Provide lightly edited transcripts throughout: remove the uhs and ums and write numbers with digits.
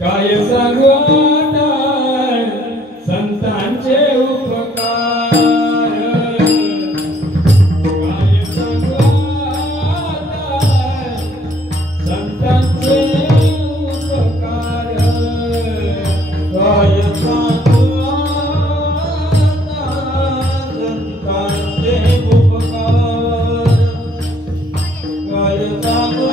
काय सांगू आता संतांचे उपकार, काय सांगू आता संतांचे उपकार, काय सांगू आता संतांचे उपकार, काय सांगू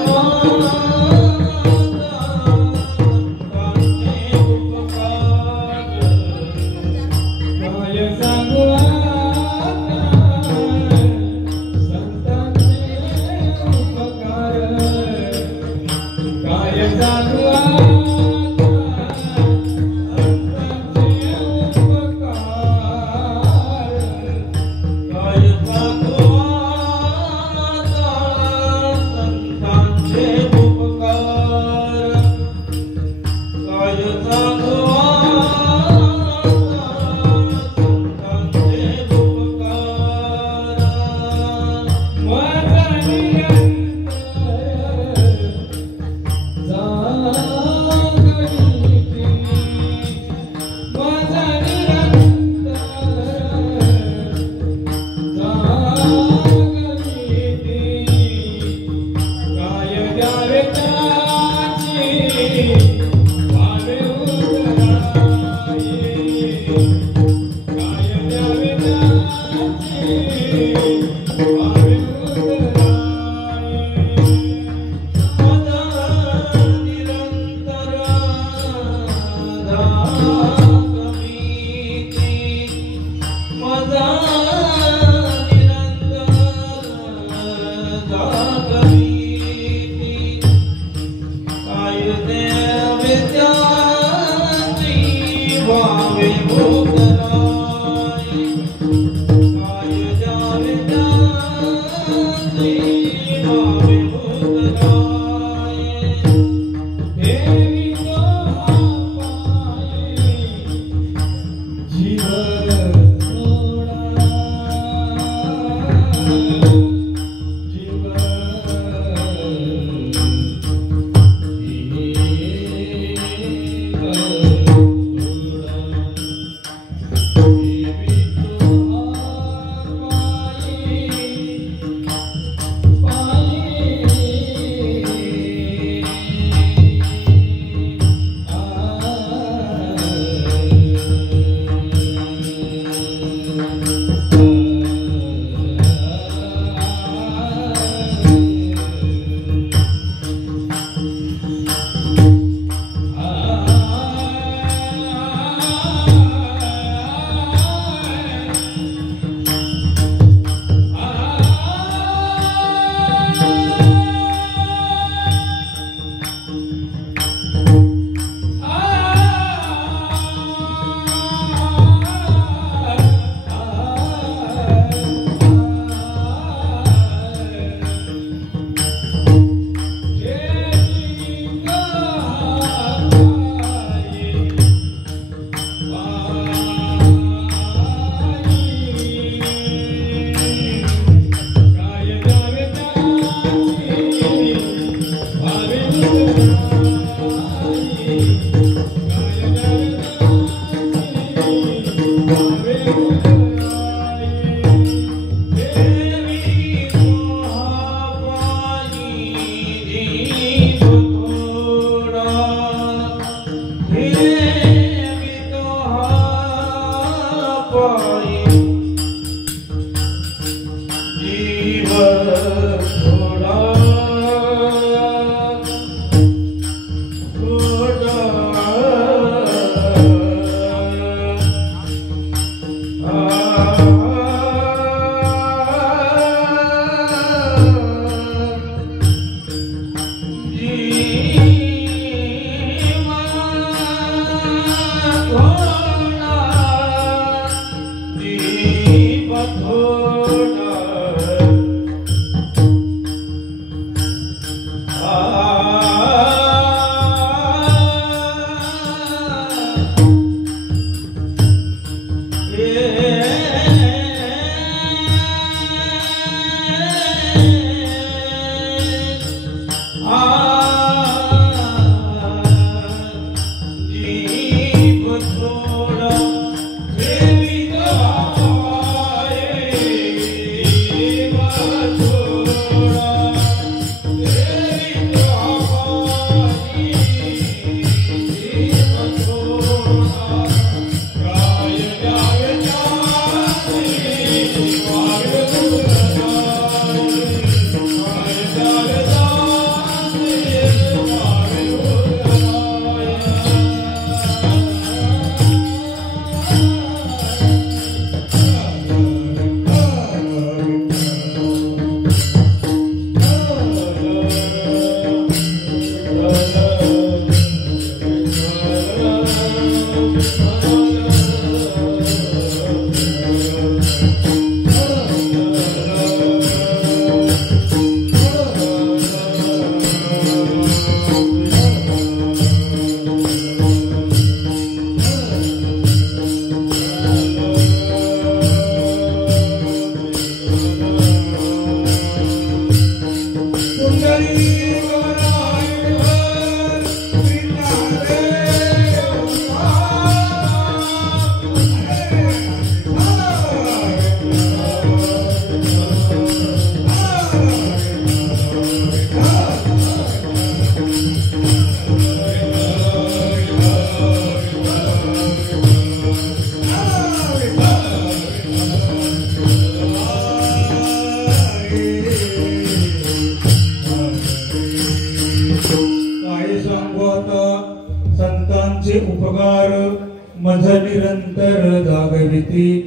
जागविती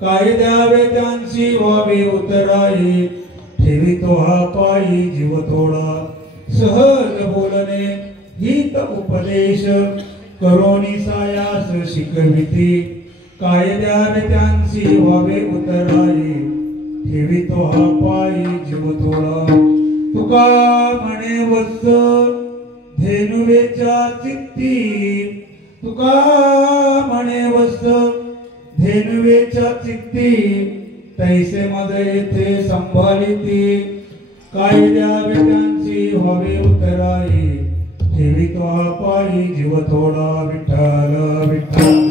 काय द्यावे त्यांची व्हावे उतराई ठेवितो हा पायी जीव थोडा सहज बोलणे हित उपदेश करोनी सायास शिकविती काय द्यावे त्यांची व्हावे उतराई ठेवितो हा पायी जीव थोडा तुका म्हणे वस्त धेनुवेच्या चित्ती तुका म्हणे वस्त धेनुवेच्या चित्ती तैसे मध्ये येथे संभालिती काय द्यावे त्यांची व्हावे उतराई ठेवितो हा पायी जीव थोडा विठ्ठल विठ्ठल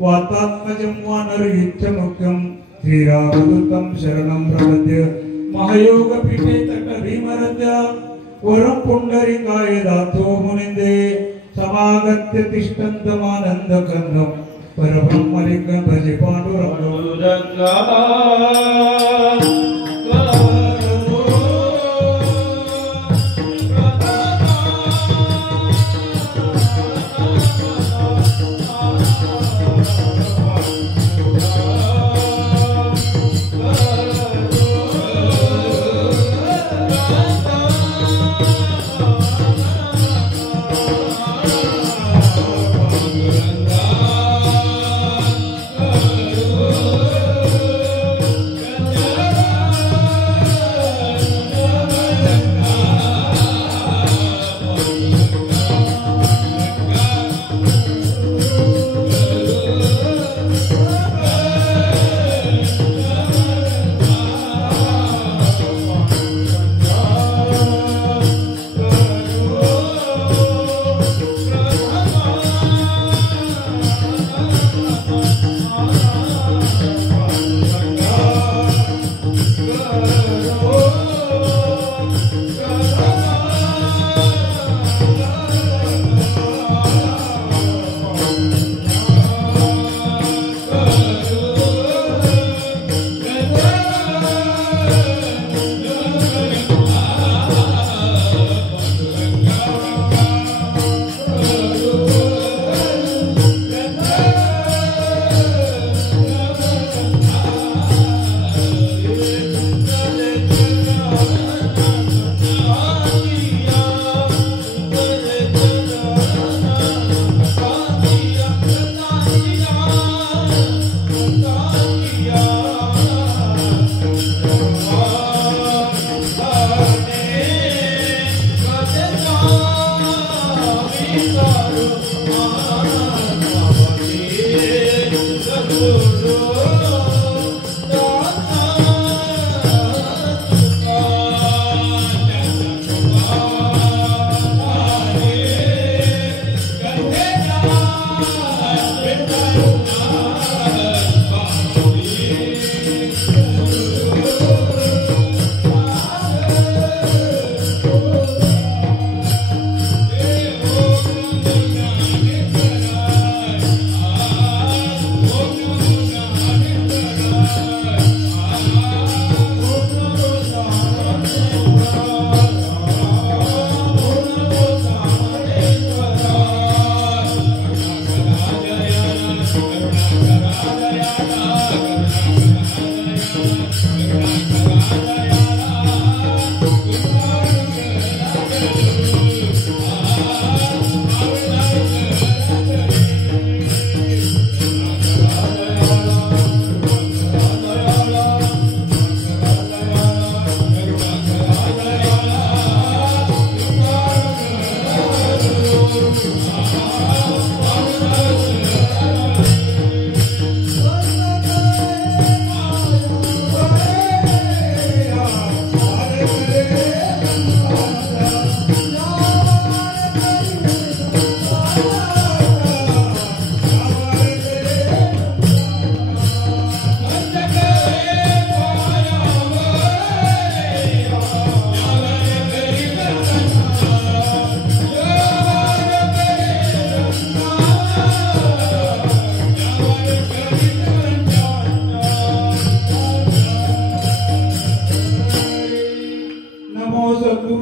वातात्मजं वानरयुद्धमुख्यं श्रीरामदूतं शरणं प्रपद्य महायोगपीठे तटभीमरद्य वरं पुण्डरीकाय दातो मुनिन्दे समागत्य तिष्ठन्तमानन्दकन्दं परब्रह्मलिङ्गं भजे पाण्डुरङ्गं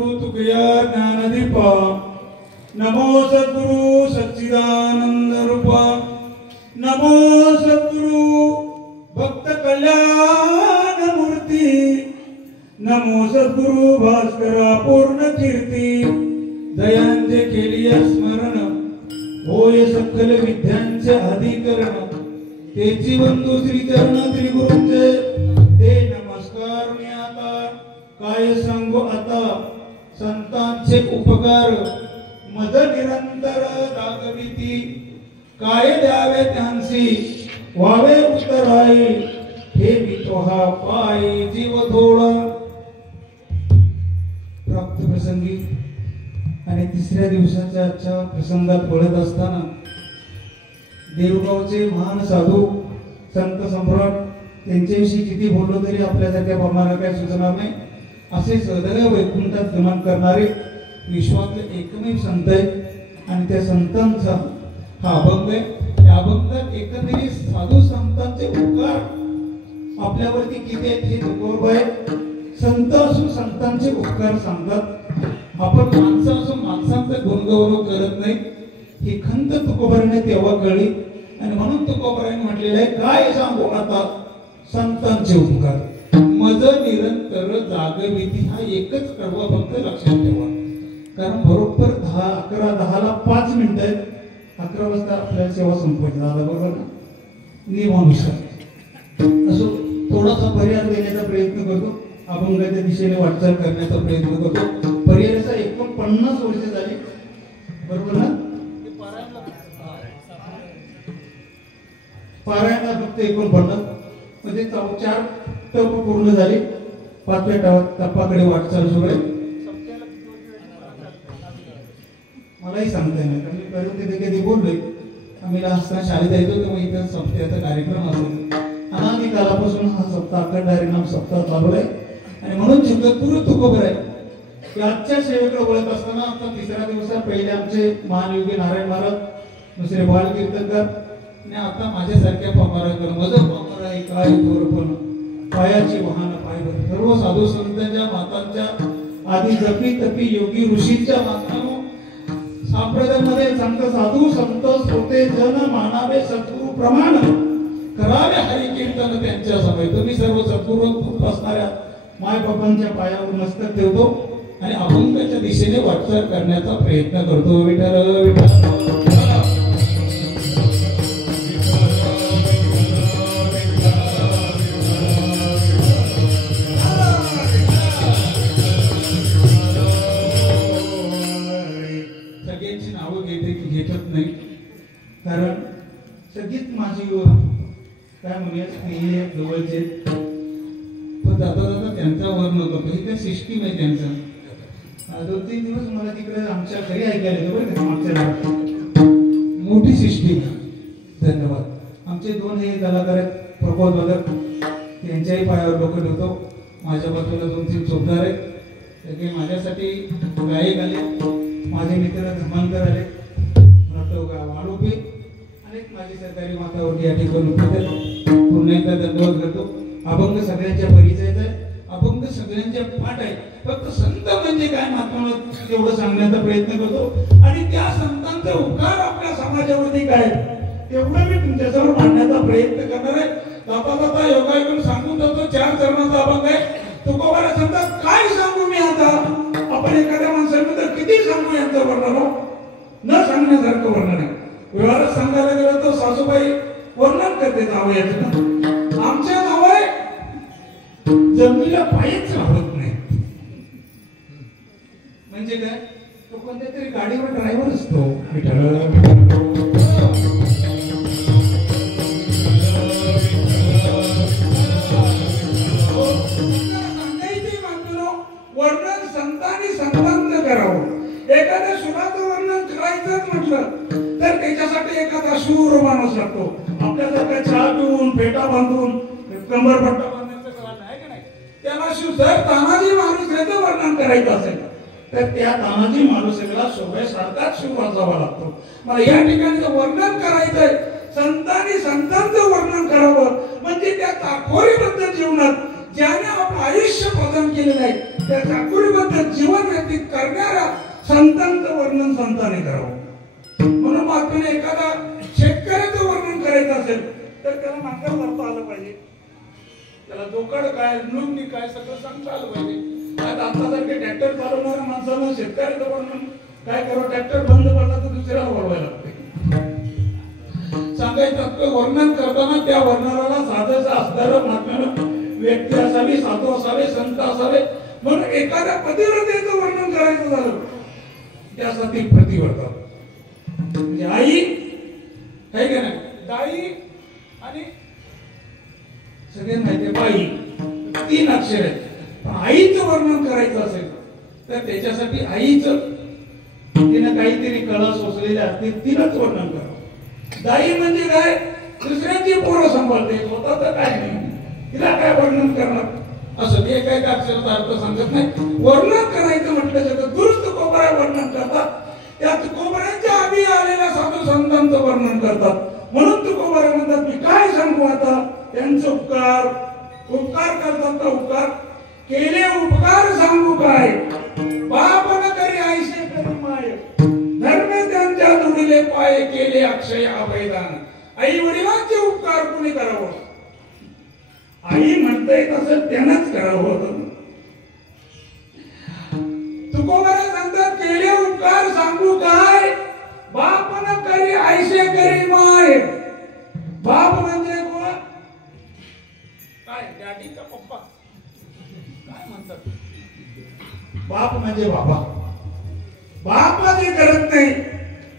सद्गुरु तुकया ज्ञानदीपा नमो सद्गुरु सच्चिदानंद रूपा नमो सद्गुरु भक्त कल्याण मूर्ती नमो सद्गुरु भास्करा पूर्ण कीर्ती दयांचे केली स्मरण होय सकल विद्यांचे अधिकरण तेची बंधू श्री चरण श्री गुरुंचे ते नमस्कार मी आता काय सांगू आता संतांचे उपकार मज निरंतर दागविती काय द्यावे त्यांसी वावे उतराई हे मी तोहा पायी जीव थोडा प्राप्त प्रसंगी आणि तिसऱ्या दिवसाच्या आजच्या प्रसंगात बोलत असताना देवगावचे महान साधू संत सम्राट त्यांच्याविषयी किती बोललो तरी आपल्यासारख्या प्रमाणाला काही सुचणार नाही असे सदैव वैकुंठात गमन करणारे विश्वातले एकमेव संत आहेत आणि त्या संतांचा हा अभंग आहे. त्या अभंगात एकंदरीत साधू संतांचे उपकार आपल्यावरती किती आहेत हे तुकोबाई संत असून संतांचे उपकार सांगतात. आपण माणसं असून माणसांचं गुणगौरव करत नाही ही खंत तुकोबाराने तेव्हा कळली आणि म्हणून तुकोबाराने म्हटलेलं आहे काय सांगू आता संतांचे उपकार मज निरंतर जागविती हा एकच कडवा फक्त लक्षात ठेवा कारण बरोबर 11:10 ला 5 मिनिटं आहेत. 11 वाजता आपल्याला सेवा संपवायची झाला बरोबर ना नियमानुसार असो थोडासा पर्याय देण्याचा प्रयत्न करतो अभंगाच्या दिशेने वाटचाल करण्याचा प्रयत्न करतो. पर्यायाचा 49 वर्ष झाली बरोबर ना पारायणला फक्त 49 म्हणजे 4 टप्प पूर्ण झाले 5व्या टप्पाकडे वाटचाल सुरू आहे. मलाही सांगता येणार कारण मी करून तिथे कधी बोललोय आम्ही असताना शाळेत यायचो तेव्हा इथं सप्त्याचा कार्यक्रम असेल अनादी कालापासून हा सप्ताह अखंड हरिनाम सप्ताह चालू आहे आणि म्हणून जगद्गुरु तुकोबर आहे की आजच्या सेवेकडे वळत असताना आता 3रा दिवस पहिले आमचे महानयोगी नारायण महाराज दुसरे बाळ कीर्तनकर आणि आता माझ्यासारख्या पमाराकर मजर पमार आहे काय थोरपण पायाची वाहन पायवर सर्व साधू संतांच्या मातांच्या आधी जपी तपी योगी ऋषींच्या मातांनो संप्रदायामध्ये संत साधू संत श्रोते जन मानावे सद्गुरु प्रमाण करावे हरी कीर्तन त्यांच्या समय तुम्ही सर्व सद्गुरू असणाऱ्या माय बाबांच्या पायावर मस्तक ठेवतो आणि अभंगाच्या दिशेने वाटचाल करण्याचा प्रयत्न करतो. विठ्ठल विठ्ठल सगळ्यांची नावं घेतच नाही कारण सगळीच माझी काय म्हणूया जवळचे पण जाता जाता त्यांचा वर नको ही काय सिस्टीम आहे त्यांचा. 2-3 दिवस मला तिकडे आमच्या घरी ऐकायला येतो बरं का मागच्या मोठी सिस्टीम. धन्यवाद. आमचे 2 हे कलाकार आहेत प्रबोध वादक त्यांच्याही पायावर लोक ठेवतो. माझ्या बाजूला 2-3 चोपदार आहेत सगळे माझ्यासाठी गायक आले माझे मित्र धर्मांतर आले वाढोबे अनेक माझी सरकारी मातावरती या ठिकाणी उपस्थित पुन्हा एकदा धन्यवाद करतो. अभंग सगळ्यांच्या परिचयाचा आहे अभंग सगळ्यांच्या पाठ आहे फक्त संत म्हणजे काय महात्मा तेवढं सांगण्याचा प्रयत्न करतो आणि त्या संतांचा उपकार आपल्या समाजावरती काय तेवढं मी तुमच्यासमोर मांडण्याचा प्रयत्न करणार आहे. जाता जाता योगायोगाने सांगून जातो 4 चरणाचा अभंग आहे. तुकोबारा सांगतात काय सांगू मी आता आपण एखाद्या माणसाबद्दल किती सांगू यांचं वर्णन न सांगण्यासारखं वर्णन आहे. व्यवहारात सांगायला गेलं तर सासूबाई वर्णन करते जावयाचं आमच्या नावाय जमिनीला पायच लावत नाही म्हणजे काय तो कोणत्या तरी गाडीवर ड्रायव्हर असतो. वर्णन संतांनी संतांचं करावं. एखाद्या सुराचं वर्णन करायचंच म्हटलं तर त्याच्यासाठी एखादा शूर माणूस लागतो. आपल्यासारखा चहा पिऊन फेटा बांधून कंबरपट्टा बांधण्याचं कारण आहे की नाही. त्याला शिव जर तानाजी महाराजांचं वर्णन करायचं असेल तर त्या तानाजी महाराजांना शोभेसारखाच शिव वाचावा लागतो. मला या ठिकाणी वर्णन करायचंय संतांनी संतांचं वर्णन करावं म्हणजे त्या दाखोरीबद्दल जीवनात ज्याने आपलं आयुष्य प्रदान केलेलं आहे त्या चाकुरीबद्ध जीवन व्यतीत करणाऱ्या संतांचं वर्णन संतांनी करावं. म्हणून महात्म्याने एखादा शेतकऱ्याचं वर्णन करायचं असेल तर त्याला नांगर धरता आलं पाहिजे, त्याला जोकड काय नोंदणी काय सगळं सांगता आलं पाहिजे. आता सारखे ट्रॅक्टर चालवणाऱ्या माणसानं शेतकऱ्याचं वर्णन काय करावं, ट्रॅक्टर बंद पडला तर दुसऱ्याला वळवायला लागते. सांगायचं वर्णन करताना त्या वर्णनाला साधं असणारं महात्म्यानं व्यक्ती असावी, साधू असावे, संत असावे. म्हणून एखाद्या पतिव्रतेचं वर्णन करायचं झालं त्यासाठी प्रतिव्रता म्हणजे आई काय का नाही, दाई आणि सगळ्यांना माहिती बाई, 3 अक्षर आहेत. पण आईचं वर्णन करायचं असेल तर त्याच्यासाठी आईचं तिनं काहीतरी कळा सोसलेल्या असतील तिनंच वर्णन करावं. दाई म्हणजे काय, दुसऱ्यांची पोरं सांभाळते, स्वतःच काय नाही, तिला काय वर्णन करणार असं ते काय अक्षराचा अर्थ सांगत नाही. वर्णन करायचं म्हटलं तर दुरुस्त कोबरा वर्णन करतात, त्यात कोबऱ्यांच्या आधी आलेल्या साधू संतांचं वर्णन करतात. म्हणून तुकोबारा म्हणतात मी काय सांगू आता त्यांचे उपकार करतात का, उपकार केले उपकार सांगू काय, बाप न करी आईशे करी माय, धर्म त्यांच्या जोडीले पाय केले अक्षय अभयदान. आई वडिलांचे उपकार कोणी करावं, आई म्हणते तसं त्यानंच करावं. तुकोबारा सांगतात केले उपकार सांगू काय, बाप न करी आईशे करी माय. बाप म्हणजे कोण, काय डॅडी का पप्पा काय म्हणतात, बाप म्हणजे बाबा. बाप जे करत नाही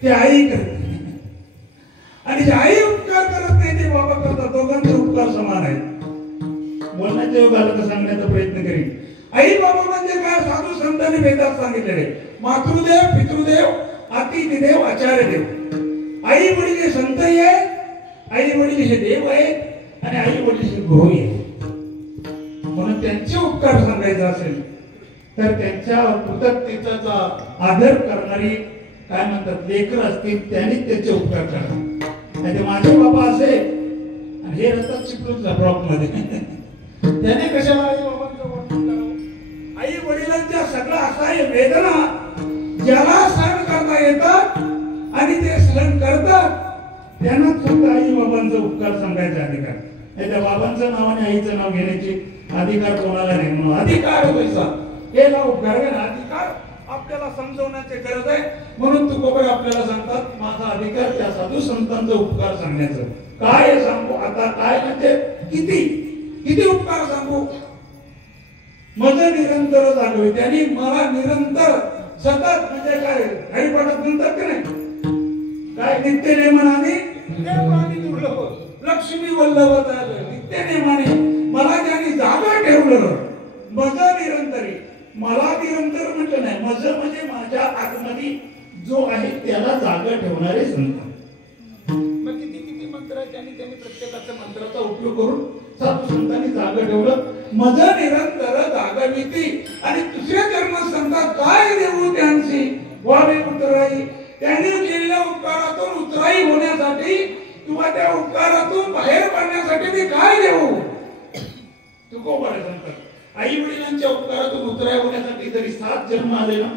ते आई करते आणि जे आई उपकार करत नाही ते बाबा करतात. दोघांचे उपकार समान आहेत. बोलण्याच्या योगाला सांगण्याचा प्रयत्न करीन. आई बाबा म्हणजे काय, साधू संतांनी वेदात सांगितलेले मातृदेव, पितृदेव, अतिथिदेव, आचार्य देव. आई वडील हे संत आहे, आई वडील हे देव आहेत आणि आई वडील हे गुरु आहेत. म्हणून त्यांचे उपकार सांगायचे असेल तर त्यांच्या कृतज्ञतेचा आदर करणारी काय म्हणतात लेकर असतील त्यांनी त्याचे उपकार करणार. नाही माझे बाबा असे आणि हे रस्ता चिपळूणचा ब्लॉक मध्ये त्याने कशाला आई बाबांचं वर्णन करावं. आई वडिलांच्या सगळं असहाय्य वेदना ज्याला सहन करता येतात आणि ते सहन करतात त्यांना फक्त आई बाबांचा उपकार सांगायचा अधिकार. नाही त्या बाबांचं नाव आणि आईचं नाव घेण्याची अधिकार कोणाला नाही. म्हणून अधिकार पैसा हे नाव उपकार अधिकार आपल्याला समजवण्याची गरज आहे. म्हणून तुकोबाई आपल्याला सांगतात माझा अधिकार त्या साधू संतांचा उपकार सांगण्याचं. काय सांगू आता, काय म्हणजे किती किती उपकार सांगू. माझं निरंतर जागवे त्यांनी मला निरंतर सतत म्हणजे काय हरिपाठात म्हणतात की नाही काय नित्य नेमाने लक्ष्मी वल्लभ नित्य नेमाने मला ज्यांनी जागा ठेवलं. माझं निरंतरी मला निरंतर म्हटलं नाही, माझं म्हणजे माझ्या आतमध्ये जो आहे त्याला जागा ठेवणारे संत. मग किती किती मंत्र आहेत त्यांनी प्रत्येकाच्या मंत्राचा उपयोग करून साधू संतांनी जागा ठेवलं. माझं निरंतर जागविती आणि दुसऱ्या चरणात सांगतात काय देऊ त्यांची व्हावे उतराई. त्यांनी केलेल्या उपकारातून उतराई होण्यासाठी किंवा त्या उपकारातून बाहेर पडण्यासाठी मी काय देऊ. तुकोबारा सांगतात आई वडिलांच्या उपकारातून उतराई होण्यासाठी जरी 7 जन्म आले ना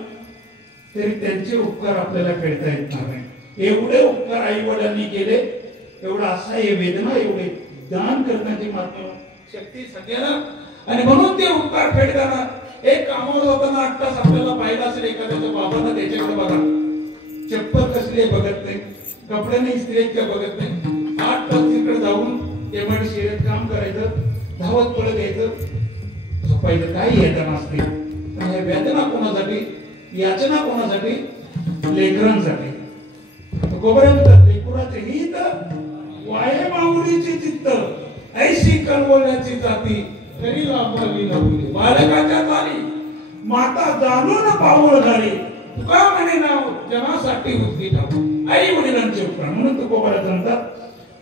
तरी त्यांचे उपकार आपल्याला फेडता येणार नाही. एवढे उपकार आई वडिलांनी केले, एवढा असहाय्य वेदना, एवढे दान करण्याची मात्र शक्ती सगळ्यांना. आणि म्हणून ते उपकार फेडताना एक कामावर जाताना 8 तास आपल्याला पाहिलं असेल एखाद्याच्या बाबांना त्याच्याकडे बघा चप्पल कसली बघत नाही, कपडे नाही इस्त्रीच्या बघत नाही. 8 तास तिकडे जाऊन एमआयडी शेतात काम करायचं, धावत पळत यायचं, झोपायचं. काही यातना असते पण या वेदना कोणासाठी, याचना कोणासाठी, लेकरांसाठी. गोबऱ्यांचं लेकराचे हित वाये माऊलीची चित्त ऐशी कळवण्याची जाती तरी लाभली लाभली. बालकाच्या ताली माता जाणून पाऊल झाली तुका म्हणे नाव जनासाठी होती ठाऊ. आई वडिलांचे उपकार म्हणून तुकोबारा सांगतात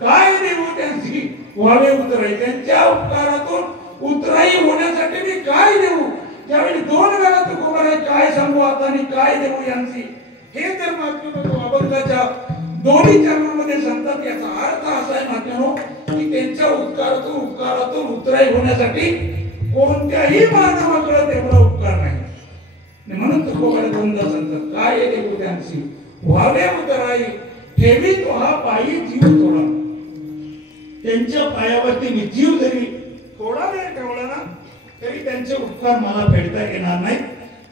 काय देऊ त्यांची व्हावे उतराई. त्यांच्या उपकारातून उतराई होण्यासाठी मी काय देऊ. त्यावेळी 2 वेळा तुकोबारा काय सांगू आता आणि काय देऊ यांची हे जर महात्मा अभंगाच्या दोन्ही चरणांमध्ये सांगतात. याचा अर्थ असा आहे महात्म्यानो की त्यांच्या उपकारातून उतराई होण्यासाठी कोणत्याही मानवाकडे तेवढा उपकार नाही. म्हणून तुकोबाला दोनदा सांगतात काय देऊ त्यांची व्हावे उतराई ठेवी तो हा पायी जीव थोडा. त्यांच्या पायावरती मी जीव जरी थोडा वेळ ठेवला ना तरी त्यांचे उपकार मला फेडता येणार नाही.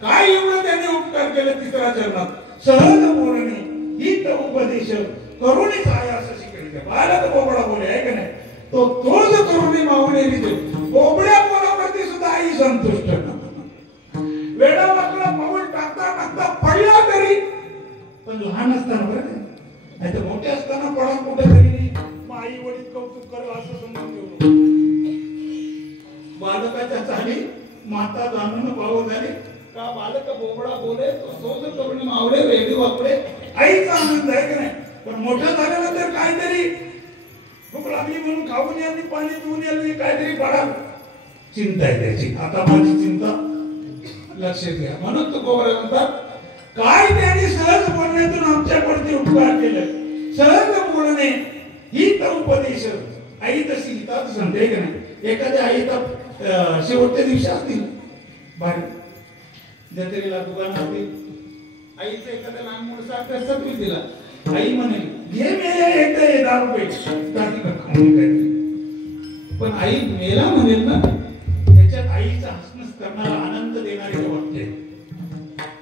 काय एवढं त्यांनी उपकार केले तिसऱ्या चरणात सहज बोलणे हित उपदेश करुणी काय असं शिकले. बालक बोबडा बोले आहे का नाही तो तोच करुणी माऊली बोबड्या बोलावरती सुद्धा आई संतुष्ट. वेडा वाकडा पाऊल टाकता टाकता पडला तरी पण लहान असताना बरं नाही तर मोठे असताना पडा कुठे तरी आई वडील कौतुक कर असं समजून ठेवलं. बालकाच्या चाली माता जाणून पाहू झाली का बालक बोबडा बोले तोच करून मावळे वेडी वाकडे आईचा आनंद आहे का नाही. पण मोठं झाल्यानंतर काहीतरी भूक लागली म्हणून खाऊन यावी पाणी पिऊन यावी काहीतरी पडा चिंता आहे त्याची. आता माझी चिंता लक्षात घ्या. म्हणून तो गोबरा म्हणतात काय त्यांनी सहज बोलण्यातून आमच्यावरती उपकार केले. सहज बोलणे हित उपदेश आई तशी हितात सांगते का नाही. एखाद्या आई तर शेवटच्या दिवशी असतील बाहेर जत्रेला दुकानावरती आईचं एखाद्या लहान मुलं साखर सत्वी दिला आई म्हणेल घे मेले एकदा 10 रुपये पण आई मेला म्हणेल ना त्याच्यात आईचा हसणं करणारा आनंद देणारे वाक्य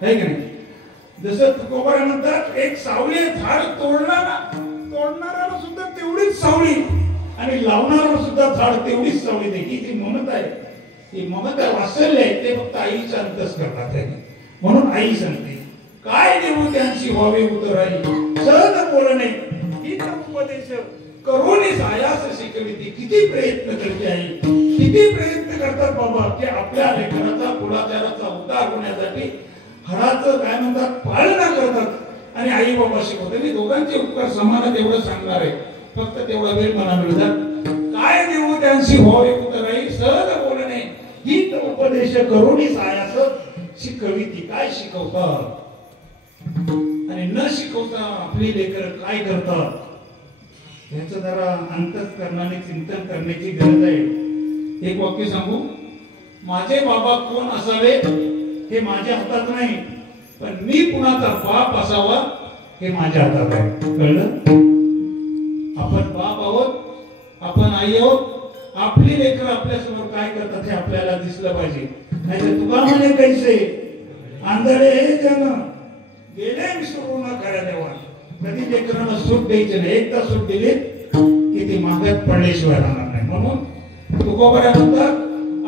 आहे का नाही. जसं तुकोबारानंतर एक सावली झाड तोडणाऱ्याला सुद्धा तेवढीच सावली आणि लावणाऱ्याला सुद्धा झाड तेवढीच सावली दे. ही ती ममता आहे ही ममता वात्सल्य आहे ते फक्त आईच्या अंतस करतात. म्हणून आई सांगते काय देऊ त्यांची व्हावे उतराई सहज बोलणे हित उपदेश करुणी सायास शिकविती. किती प्रयत्न करते आई किती प्रयत्न करतात बाबा की आपल्या लेकराचा कुलाचाराचा उद्धार होण्यासाठी हराचं काय म्हणतात पालना करतात आणि आई बाबा शिकवतात. मी दोघांचे उपकार समान एवढं सांगणार आहे फक्त तेवढा वेळ मला मिळतात. काय देऊ त्यांची व्हावे उतराई सहज बोलणे हित उपदेश करुणी सायास शिकविती. काय शिकवतात आणि न शिकवता आपली लेकर काय करतात याचं जरा अंतःकरणाने चिंतन करण्याची गरज आहे. एक वाक्य सांगू माझे बाबा कोण असावे हे माझ्या हातात नाही पण मी कुणाचा बाप असावा हे माझ्या हातात आहे. कळलं. आपण बाप आहोत आपण आई आहोत आपली लेकर आपल्या समोर काय करतात हे आपल्याला दिसलं पाहिजे. नाहीतर तुका म्हणे कैसे आंधळे हे जन गेले विसरू न खऱ्या देवा. कधी लेकरांना सूट द्यायची नाही. एकदा सूट दिली की ती मागात पडल्याशिवाय राहणार नाही. म्हणून तुकोबा म्हणतात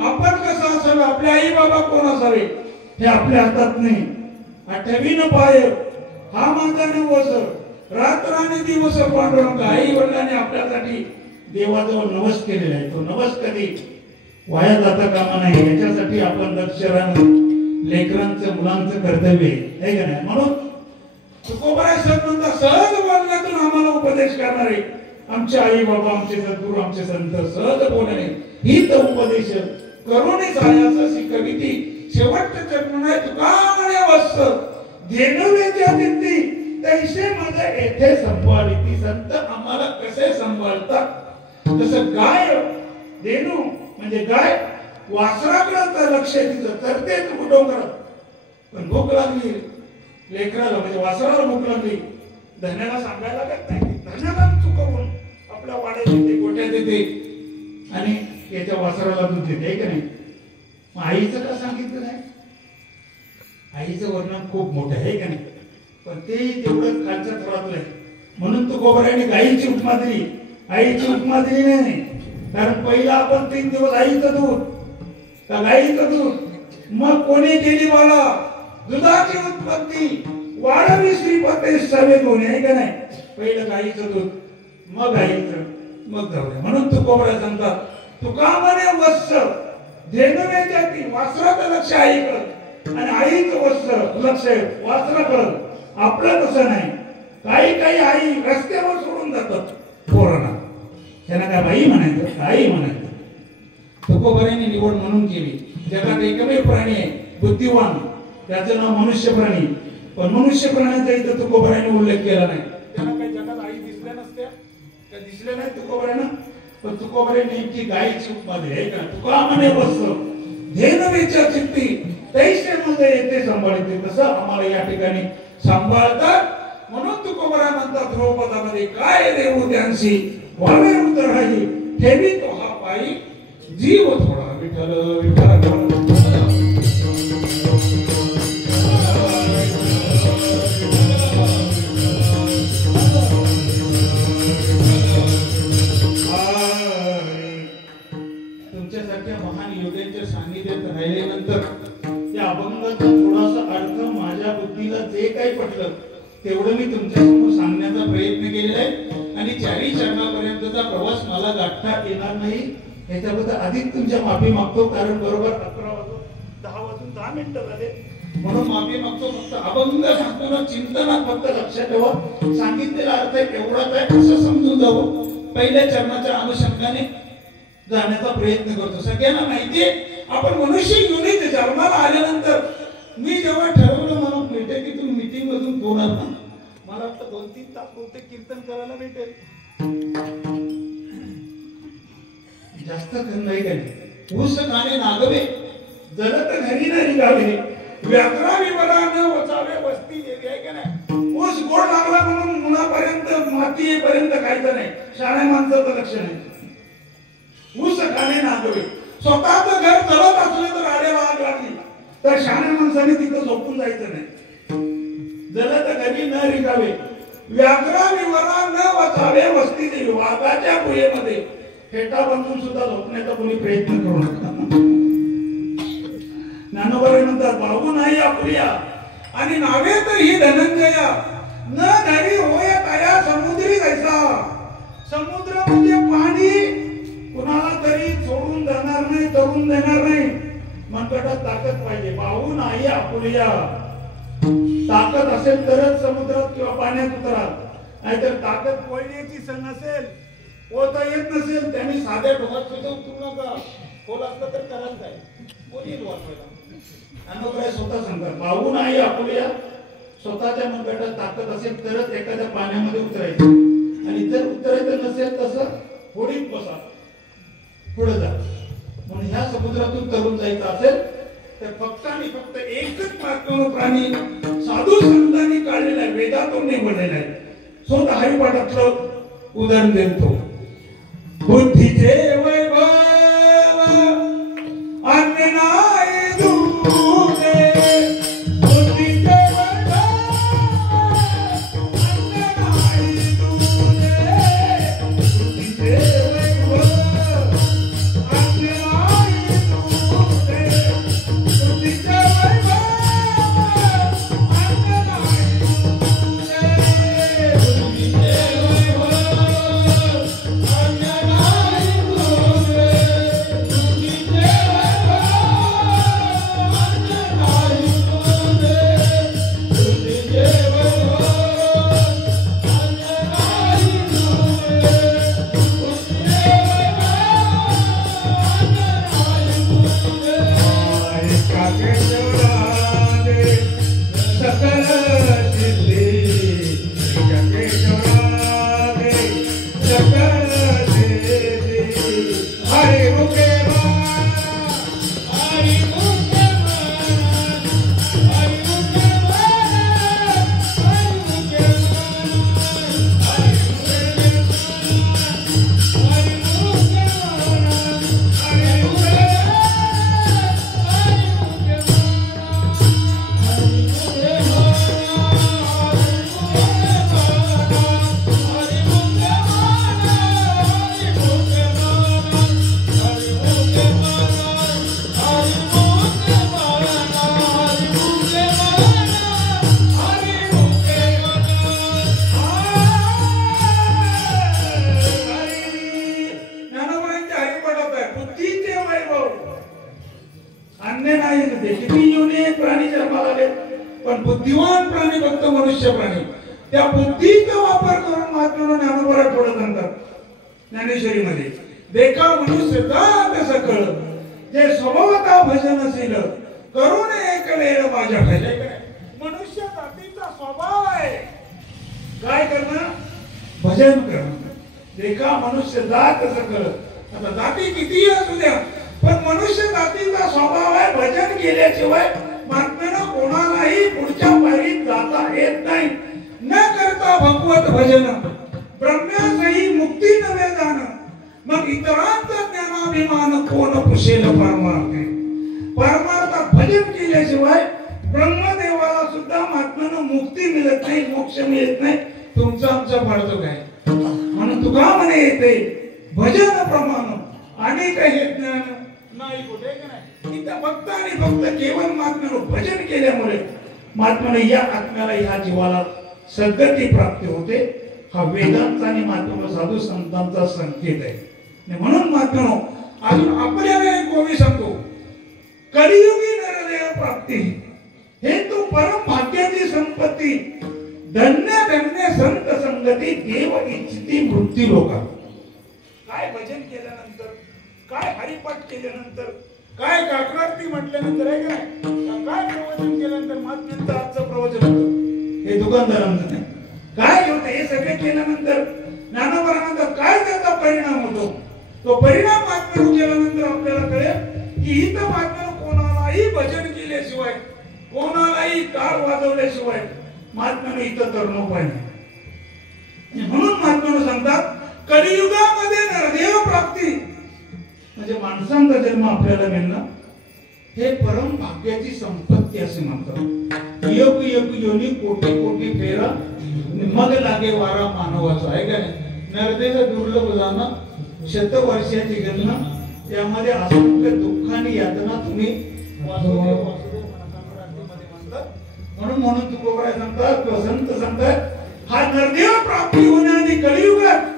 आपण कसं असावे आपले आई बाबा कोण असावे हे आपल्या हातात नाही. आठवीन पाय हा माझा नवस रात्राने दिवस पांडुरंग आई वडिलांनी आपल्यासाठी देवाजवळ नवस केलेला आहे. तो नवस कधी वाया जाता कामा नाही याच्यासाठी आपण लक्ष राहणं लेकरांचं मुलांचं कर्तव्य आहे का नाही. म्हणून तुकोबा सहज बोलण्यातून आम्हाला उपदेश करणारे आमचे आई बाबा आमचे सद्गुरू आमचे संत सहज बोलणे हित उपदेश करुणी सायास शिकविती. शेवटच्या चरणात तुका म्हणे वस्त धेनुवेच्या दिंडी तैसे माझ्या येथे संभाळीती. संत आम्हाला कसे संभाळतात तसं गाय धेनू म्हणजे गाय वासराकडे लक्ष तिचं तरते डोंगरात पण भूक लागली लेकराला म्हणजे वासराला भूक लागली धन्याला सांगायला लागत नाही. धन्याला चुकवून आपल्या वाड्यात येते गोट्यात येते आणि याच्या वासराला दूध देते का नाही. मग आईचं का सांगितलं नाही. आईचं वर्णन खूप मोठं आहे का नाही पण ते तेवढं खालच्या थरातलं आहे. म्हणून तो गोबऱ्याने गाईची उपमा दिली आईची उपमा दिली नाही. कारण पहिला आपण 3 दिवस आईचं दूध का गाईचं दूध मग कोणी केली बाला दुधाची उत्पत्ती वाढवी श्रीपते सवे दोन्ही आहे का नाही. पहिलं गाईचं दूध मग गाईचं मग जाऊया. म्हणून तू कोबऱ्या सांगतात तुका म्हणे वत्स धेनुवेच्या ती वासराचं लक्ष आईकडं आणि आईचं वत्स लक्ष वासराकडं. आपलं तसं नाही. काही आई रस्त्यावर सोडून जातात पोरांना त्यांना काय बाई म्हणायचं आई म्हणायचं. तुकोबऱ्याने निवड म्हणून केली. जगात एकमेव प्राणी आहे बुद्धिवान त्याचं नाव मनुष्य प्राणी. पण मनुष्य प्राण्याचा इथं तुकोबऱ्याने उल्लेख केला नाही. त्यांना काही जगात आई दिसल्या नसत्या त्या दिसल्या नाही तुकोबऱ्यानं. पण तुकोबऱ्याने नेमकी गायीची उपमा दिली आहे का. तुका म्हणे वत्स धेनुवेच्या चित्ती तैसे मध्ये येते सांभाळते, तसं आम्हाला या ठिकाणी सांभाळतात. म्हणून तुकोबरा म्हणतात ध्रुपदामध्ये काय देऊ त्यांशी वावे उतराई ठेवी तो हा पायी जीव थोडा विठ्ठल विठ्ठल. तुमच्यासारख्या महान योग्यांच्या सान्निध्यात राहिल्यानंतर त्या अभंगाचा थोडासा अर्थ माझ्या बुद्धीला जे काही पटलं तेवढं मी तुमच्या समोर सांगण्याचा प्रयत्न केलेला आहे. आणि चारी चरणापर्यंतचा प्रवास मला गाठता येणार नाही याच्याबद्दल अधिक तुमच्या माफी मागतो. कारण बरोबर 11 वाजून 10 वाजून 10 मिनिटं झाले म्हणून माफी मागतो. फक्त अभंग सांगताना चिंतनात फक्त लक्षात ठेवा सांगितलेला अर्थ एवढाच आहे असं समजून जावं. पहिल्या चरणाच्या अनुषंगाने जाण्याचा प्रयत्न करतो. सगळ्यांना माहितीये आपण मनुष्य युनिट जन्माला आल्यानंतर मी जेव्हा ठरवलं मला बैठकीतून मीटिंग मधून फोन आला मला वाटतं 2-3 तास बहुतेक कीर्तन करायला भेटेल. जास्त नाही काही ऊस गाणे नागवे जलत घरी नाही गावे व्याघ्रा विवरा न वचावे वस्ती देवी आहे का नाही. ऊस गोड लागला म्हणून मुलापर्यंत माती येईपर्यंत खायचं नाही. शाळा माणसाचं लक्ष नाही. ऊस गाणे नागवे स्वतःच घर जळत असलं तर आड्याला आग लागली तर शहाण्या माणसाने तिथं झोपून जायचं नाही. जलत घरी न रिकावे व्याघ्रा विवरा न वचावे वस्ती देवी. वाघाच्या गुहेमध्ये फेटा बांधून सुद्धा झोपण्याचा कोणी प्रयत्न करू नका. ज्ञानोबा म्हणतात बाहू नाही आपल्या आणि नावे तर ही धनंजया न धरी होय तया समुद्री जैसा. समुद्र म्हणजे पाणी कुणाला तरी सोडून जाणार नाही तरून देणार नाही. मनगटात ताकद पाहिजे. बाहू नाही आपल्या ताकद असेल तरच समुद्रात किंवा पाण्यात उतराल. नाहीतर ताकद पळण्याची सण असेल पोहता येत नसेल त्यांनी साध्या ढोकात सुद्धा उतरू नका. खोल असलं तर कराल काय कोणी वाचवायला. अनुभव स्वतः सांगतात बाहू नाही आपल्या स्वतःच्या मनगटात ताकद असेल तरच एखाद्या पाण्यामध्ये उतरायचं. आणि जर उतरायचं नसेल तसं होडीत बसा पुढे जा. म्हणून ह्या समुद्रातून तरुण जायचं असेल तर फक्त आणि फक्त एकच मार्ग प्राणी साधू संतांनी काढलेला आहे. वेदातून निवडलेला आहे. स्वतः हरिपाठातलं उदाहरण देतो. बुद्धीचे वैभव अन्य नाही दुसरे. बुद्धीचे वैभव अन्य नाही दुसरे. बुद्धीचे पण बुद्धिमान प्राणी फक्त मनुष्य प्राणी. त्या बुद्धीचा वापर करून महात्मा ज्ञानोबा थोडं सांगतात ज्ञानेश्वरीमध्ये. देखा मनुष्य जात सकळ जे स्वभावता भजन असेल करून एक वेळ माझ्या भजन. मनुष्य जातीचा स्वभाव आहे काय करणं भजन करणं. देखा मनुष्य जात सकळ. आता जाती कितीही असू द्या पण मनुष्य जातीचा स्वभाव आहे भजन केल्याशिवाय महात्म्यानं कोणालाही पुढच्या पायरीत जाता येत नाही. न करता भगवत भजन ब्रह्म्यासही मुक्ती नव्हे जाण. मग इतरांचा ज्ञानाभिमान कोण पुशेल परमार्थ. परमार्थात भजन केल्याशिवाय ब्रह्मदेवाला सुद्धा महात्म्यानं मुक्ती मिळत नाही, मोक्ष मिळत नाही. तुमचं आमचं पडतो काय. म्हणून तुका म्हणे येते भजन प्रमाण आणि काही ज्ञान नाही कुठे का नाही. इथं फक्त आणि फक्त केवळ महात्म्यानं भजन केल्यामुळे महात्म्यानं या आत्म्याला या जीवाला सद्गती प्राप्ती होते. हा वेदांचा आणि महात्मा साधू संतांचा संकेत आहे. म्हणून महात्म्यानो अजून आपल्याला एक गोवी सांगतो. कलियुगी नरदेह प्राप्ती हे तो परम भाग्याची संपत्ती. धन्य धन्य संत संगती देव इच्छिती मृत्यू लोका. काय भजन केल्यानंतर, काय हरिपाठ केल्यानंतर, काय काकरारती म्हटल्यानंतर आहे काय प्रवचन केल्यानंतर महात्म्यांचं आजचं प्रवचन होतं हे दुकानदारांचं नाही. काय होतं हे सगळे केल्यानंतर ज्ञानोबरानंतर काय त्याचा परिणाम होतो. तो परिणाम महात्म्यानं केल्यानंतर आपल्याला कळेल की इथं महात्म्यानं कोणालाही भजन केल्याशिवाय, कोणालाही टाळ वाजवल्याशिवाय महात्म्यानं इथं तरुणोपाय नाही. म्हणून महात्म्यानं सांगतात कलियुगामध्ये नरदेह प्राप्ती म्हणजे माणसांचा जन्म आपल्याला मिळणं हे परम भाग्याची संपत्ती असे म्हणतात. योग योग योनी कोटी कोटी फेरा मग लागे वारा मानवाचा आहे का नाही. नरदेह दुर्लभ जाणं, शतवर्षाची गणना, त्यामध्ये असंख्य दुःख आणि यातना तुम्ही वासुदेव म्हणतात. म्हणून तुकोबराय सांगतात किंवा संत सांगतात हा नरदेह प्राप्ती होण्याआधी कलियुगात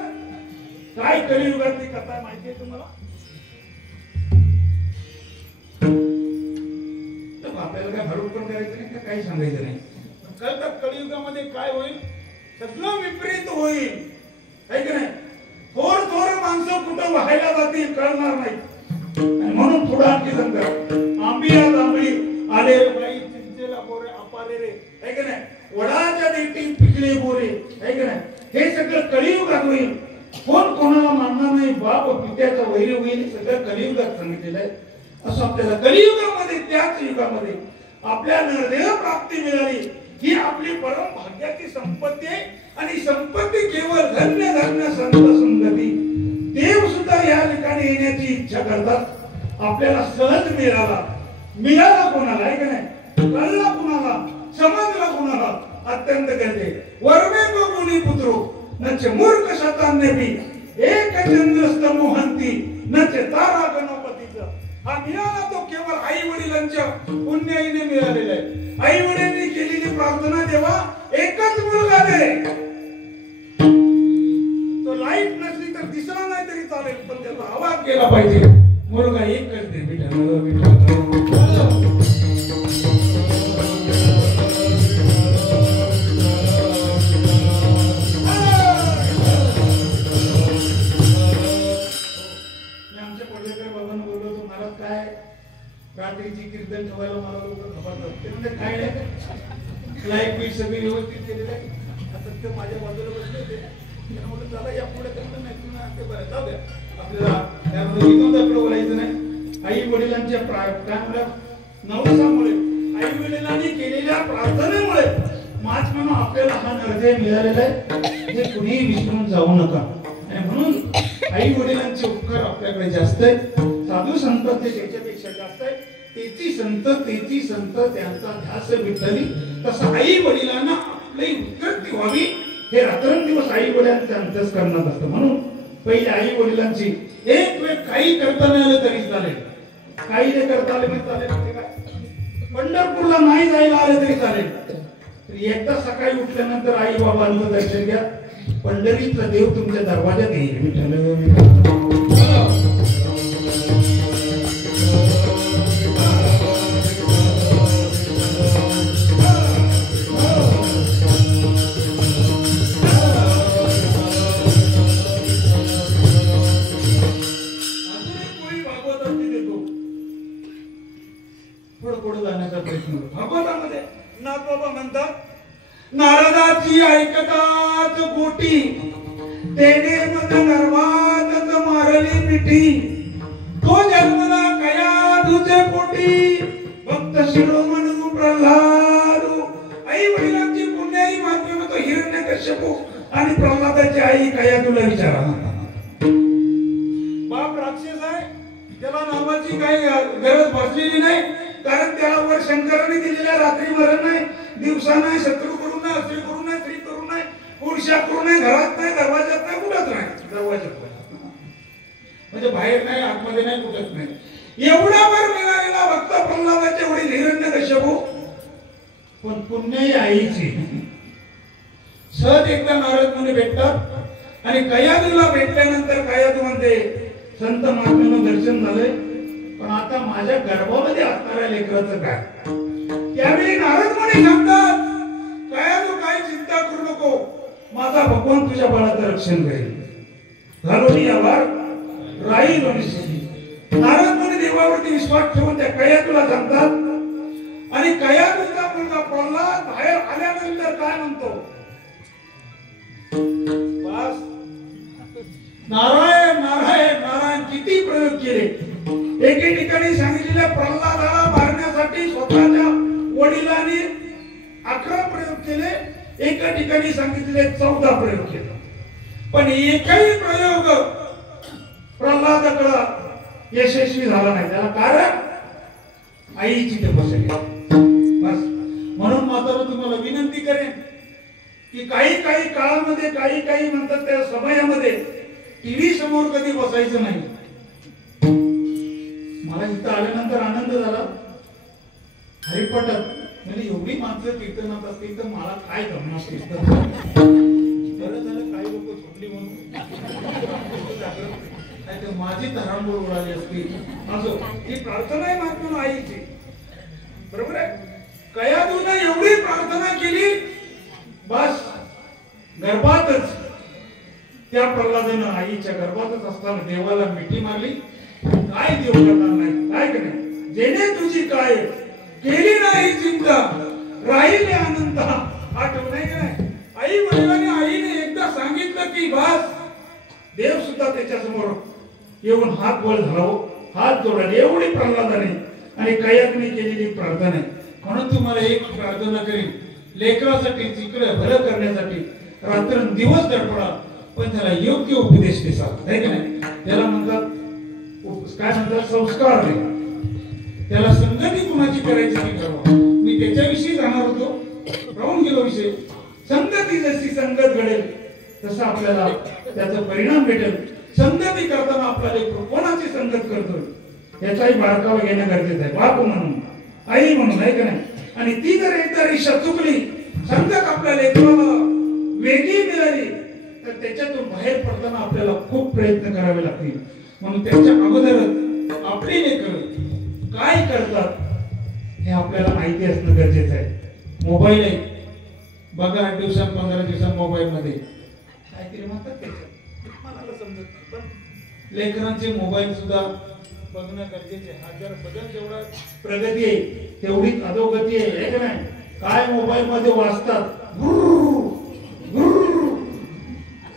काय कलियुगातली कथा माहिती आहे तुम्हाला. आपल्याला काय भारूड पण करायचं नाही का काही सांगायचं नाही. कळतात कलियुगामध्ये काय होईल. सगळं विपरीत होईल आहे की नाही. थोर थोर माणसं कुठं व्हायला जातील कळणार नाही. म्हणून थोडं आणखी सांगतात आंबिया जांभळी आले बाई चिंचेला बोरे अपाले रे आहे की नाही. वडाच्या देठी पिकले बोरे आहे की नाही. हे सगळं कलियुगात होईल. कोण कोणाला मानणार नाही. बाप पित्याचा वैर होईल. सगळं कलियुगात सांगितलेलं आहे. असं आपल्याला कलियुगामध्ये त्याच युगामध्ये आपल्या नरदेह प्राप्ती मिळाली ही आपली परम भाग्याची संपत्ती आहे. आणि संपत्ती केवळ धन्य धन्य संत संगती देव सुद्धा या ठिकाणी येण्याची इच्छा करतात. आपल्याला सहज मिळाला कोणाला आहे का नाही. कळला कोणाला, समजला कोणाला अत्यंत गरजे. वर्मे गुणी पुत्रो नचे मूर्ख शतान्य भी एक चंद्रस्त मोहंती नचे तारा गणपतीचा. हा मिळाला तो केवळ आई वडिलांच्या पुण्याईने मिळालेला आहे. आई वडिलांनी केलेली प्रार्थना देवा एकच मुलगा दे. तो लाईट नसली तर दिसला नाही तरी चालेल पण त्याचा आवाज केला पाहिजे. मुलगा एकच दे. रात्रीची कीर्तन ठेवायला मला लोक खबरतात. काय नाही लाईट बीट सगळी व्यवस्थित केलेलं आहे. आता ते माझ्या बाजूला बसले होते. त्यामुळे चला या पुढे करता नाही तुम्ही ते बरं जाऊ द्या. आपल्याला त्यामध्ये इथून बोलायचं नाही. आई वडिलांच्या काय नवसामुळे आई वडिलांनी केलेल्या प्रार्थनेमुळे महात्म्यानं आपल्याला हा नरदेह मिळालेला आहे. हे कुणीही विसरून जाऊ नका. म्हणून आई वडिलांचे उपकार आपल्याकडे जास्त आहेत. साधू संतांचे त्याच्यापेक्षा जास्त आहे. तेची संत त्यांचा ध्यास विठ्ठली. तसं आई वडिलांना आपली उत्कृती व्हावी हे रात्रंदिवस आई वडिलांच्या अंतःकरणात असतं. म्हणून पहिले आई वडिलांची एक वेळ काही करता नाही आलं तरी चालेल. काही नाही करता आले म्हणजे चालेल म्हणजे काय. पंढरपूरला नाही जायला आले तरी चालेल. एकदा सकाळी उठल्यानंतर आई बाबांचं दर्शन घ्या. पंढरीतला देव तुमच्या दरवाजात येईल. विठ्ठल भागवतामध्ये नाथबाबा म्हणतात नारदाची ऐकताच गोटी तेने मज गर्भातच मारली मिठी तो जन्मला कया तुझे पोटी भक्त शिरोमणी प्रल्हाद आई वडिलांची पुण्याई माध्यम तो हिरण्यकश्यपू आणि प्रल्हादाची आई कया तुला विचारा. बाप राक्षस आहे, त्याला नावाची काही गरज भासलेली नाही, कारण त्याला वर शंकराने दिलेल्या रात्री मरण नाही, दिवसा नाही, शत्रू करून नाही, स्त्री करून नाही, स्त्री करून नाही, पुरुषा करून नाही, घरात नाही, दरवाजात नाही, कुठंच नाही. दरवाजात म्हणजे बाहेर नाही, आतमध्ये नाही, कुठंच नाही. एवढा वर मिळालेला भक्त प्रल्हादाचे वडील हिरण्यकश्यपू, पण पुण्य आईची. सहज एकदा नारद मुनी भेटतात आणि कयादूला भेटल्यानंतर कयादू म्हणते संत महात्म्यानं दर्शन झालंय, पण आता माझ्या गर्भामध्ये असणाऱ्या लेकराचं काय. त्यावेळी नारद मुनी सांगतात कयादू काय चिंता करू नको, माझा भगवान तुझ्या बाळाचं रक्षण करेल. घालोनी आभार राहील. नारद मुनी देवावरती विश्वास ठेवून त्या कयादूला सांगतात आणि कयादूचा मुलगा प्रल्हाद बाहेर आल्यानंतर काय म्हणतो, बस नारायण नारायण नारायण किती प्रयोग केले. एके ठिकाणी सांगितलेल्या प्रल्हादाला मारण्यासाठी स्वतःच्या वडिलांनी 11 प्रयोग केले, एका ठिकाणी सांगितलेले 14 प्रयोग केले, पण एकही प्रयोग प्रल्हादाकडे यशस्वी झाला नाही. त्याला कारण आईची तपस्या. बस म्हणून माता तुम्हाला विनंती करेन की काही काही काळामध्ये काही म्हणतात त्या समयामध्ये टीव्ही समोर कधी बसायचं नाही. मला इथं आल्यानंतर आनंद झाला. हरिपटात म्हणजे एवढी माणसं कीर्तनात असतील तर मला काय जमणार कीर्तन. बरं झालं काही लोक झोपली म्हणून माझी तरांबोळ उडाली असती. असो, ही प्रार्थना आहे महात्मा आईची, बरोबर आहे. कयादूने एवढी प्रार्थना केली, बस गर्भातच त्या प्रल्हादानं आईच्या गर्भातच असताना देवाला मिठी मारली. काय देव करणार नाही, काय करणार, जेणे तुझी काय केली नाही चिंता राहिले आनंद. आठवण आहे की नाही. आई वडिलांनी आईने एकदा सांगितलं की बस देव सुद्धा त्याच्या समोर येऊन हात वर धरावं, हात जोडावे. एवढी प्रल्हादाने आणि कयादूने केलेली प्रार्थना आहे. म्हणून तुम्हाला एक प्रार्थना करीन, लेकरासाठी तिकडे भलं करण्यासाठी रात्र दिवस धडपडा, पण त्याला योग्य उपदेश देसा, आहे की नाही. त्याला म्हणतात काय म्हणतात संस्कार नाही. त्याला संगती कुणाची करायची ती ठरवा. मी त्याच्याविषयी जाणार होतो, राहून गेलो विषय. संगती जशी संगत घडेल तसा आपल्याला त्याचा परिणाम भेटेल. संगती करताना आपल्याला कोणाची संगत करतोय याचाही बारकावा घेणं गरजेचं आहे. बाप म्हणून, आई म्हणून, आहे का नाही. आणि ती जर एकदा रेषा चुकली, संगत आपल्या लेकराला वेगळी मिळाली तर त्याच्यातून बाहेर पडताना आपल्याला खूप प्रयत्न करावे लागतील. म्हणून त्याच्या अगोदरच आपली लेकरं काय करतात हे आपल्याला माहिती असणं गरजेचं आहे. मोबाईल आहे बघा, 8 दिवसांत 15 दिवसांत मोबाईल मध्ये काहीतरी म्हणतात त्याच्यात मला समजत नाही, पण लेकरांचे मोबाईल सुद्धा बघणं गरजेचे आहे. हजार बदल जेवढा प्रगती आहे तेवढीच अधोगती आहे का नाही. काय मोबाईल मध्ये वाचतात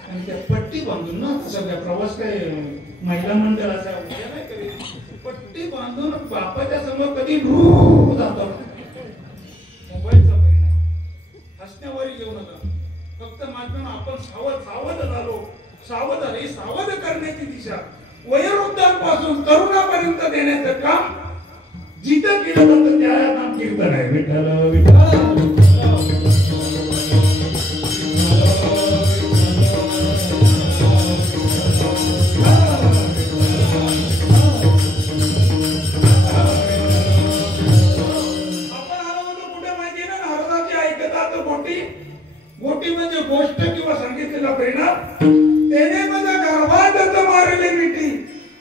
आणि त्या पट्टी बांधून ना सगळ्या प्रवास काय महिला मंडळ असा नाही करीत, पट्टी बांधून बापाच्या समोर कधी जातात. मोबाईलचा परिणाम हसण्यावरी घेऊ नका. फक्त मात्र आपण सावध झालो, सावध आले. सावध करण्याची दिशा वयोवृद्धांपासून तरुणापर्यंत देण्याचं काम जिथं केलं जातं त्याला नाम कीर्तन आहे. विठ्ठल विठ्ठल. गोटी म्हणजे गोष्ट किंवा सांगितलेला परिणाम. त्याने माझ्या गर्भात मारले मिठी,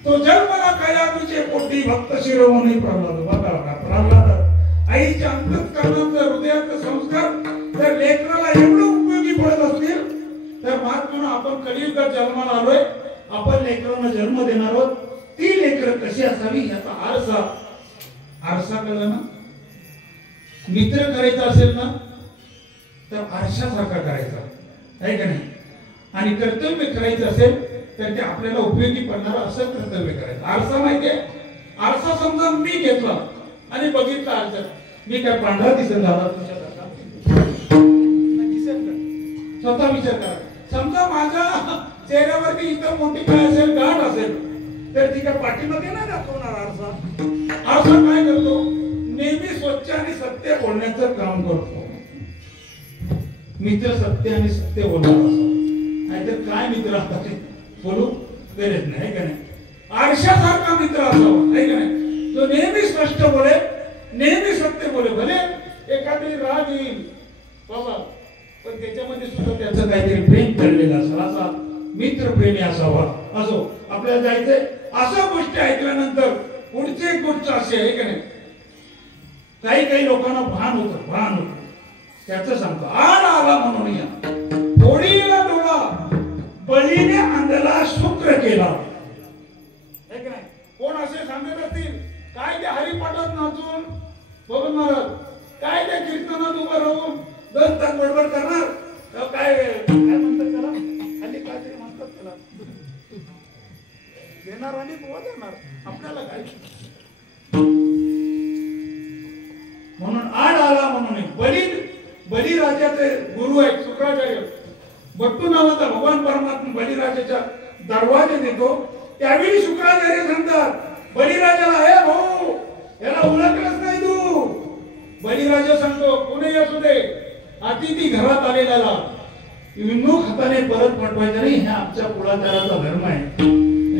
तो जन्मला कयादूचे पोटी भक्त शिरोमणी प्रल्हाद. बघा प्रल्हाद आईच्या अंतःकरणाचा हृदयाचा संस्कार जर लेकराला एवढं उपयोगी पडत असतील तर महात्मा आपण कलियुगात जन्माला आलोय, आपण लेकरांना जन्म देणार आहोत. ती लेकर कशी असावी याचा आरसा कळला ना. मित्र करायचा असेल ना तर आरशासारखा करायचा, आहे का नाही. आणि कर्तव्य करायचं असेल तर ते आपल्याला उपयोगी पडणारं असं कर्तव्य करायचं. आरसा माहितीये, आरसा समजा मी घेतला आणि बघितला आरसा, मी काय पांढरा दिसेल दादा तुमच्या दिसेल का? स्वतः विचार करा. समजा माझ्या चेहऱ्यावरती इथं मोठी काय असेल, गाठ असेल, तर ती काय पाठीमध्ये नाही दाखवणार आरसा. आरसा काय करतो? नेहमी स्वच्छ आणि सत्य बोलण्याचं काम करतो. मित्र सत्य आणि सत्य बोलणार असं, नाहीतर काय मित्र असतात बोलू गरज नाही का नाही. आरशासारखा मित्र असावा आहे का नाही, जो नेहमी स्पष्ट बोले, नेहमी सत्य बोले. भले एखादी राग येईल बाबा, पण त्याच्यामध्ये सुद्धा त्याचं काहीतरी प्रेम दडलेलं असावं, असा मित्र प्रेमी असावा. असो आपल्याला जायचंय, अशा गोष्टी ऐकल्यानंतर पुढचे गोष्ट असे आहे का नाही, काही काही लोकांना भान होतं. त्याचं सांगतो. आड आला म्हणून या थोडीला डोळा बळीने अंधला शुक्र केला. कोण असे सांगत असतील, काय ते हरिपाठात नाचून बघून महाराज, काय त्या कीर्तनात उभं राहून 10 तास बडबड करणार, काय म्हणतात त्याला, खाली काहीतरी म्हणतात त्याला, देणार आणि बुवा देणार, आपल्याला काय. म्हणून आड आला म्हणून बळीराजाचे गुरु आहेत शुक्राचार्य. बट्टू नावाचा भगवान परमात्मा बळीराजाच्या दरवाजे देतो. त्यावेळी शुक्राचार्य सांगतात बळीराजाला, हे भाऊ याला ओळखलंच नाही तू. बळीराजा सांगतो, कोणी असू दे, अतिथी घरात आलेल्याला विमुख हाताने परत पाठवायचं नाही, हे आमच्या कुळाचाराचा धर्म आहे.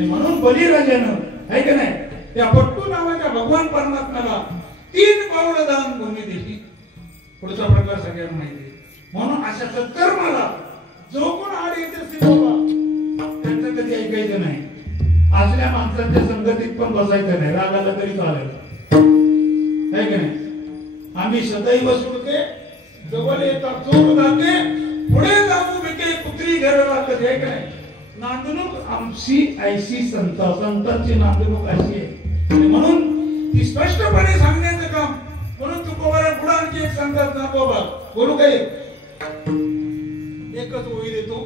म्हणून बळीराजानं आहे का नाही, त्या बट्टू नावाच्या भगवान परमात्म्याला 3 पावलं दान भूमी दिली. पुढचा प्रकार सगळ्यांना माहिती आहे. म्हणून अशा सत्कर्माला जो कोण आड येत असतील बाबा, त्यांचं कधी ऐकायचं नाही. असल्या माणसांच्या संगतीत पण बसायचं नाही, रागाला तरी चालेल आहे की नाही. आम्ही सदैव सुडके जवळ येतात चोर जाते, पुढे जाऊ बिके पुत्री घराला कधी आहे की नाही. नांदणूक आमची ऐशी संतांची नांदणूक अशी आहे. म्हणून ती स्पष्टपणे सांगण्याचं काम. म्हणून तू बाबा पुढे आणखी एक सांगतात ना बाबा, बोलू काय एकच ओळी देतो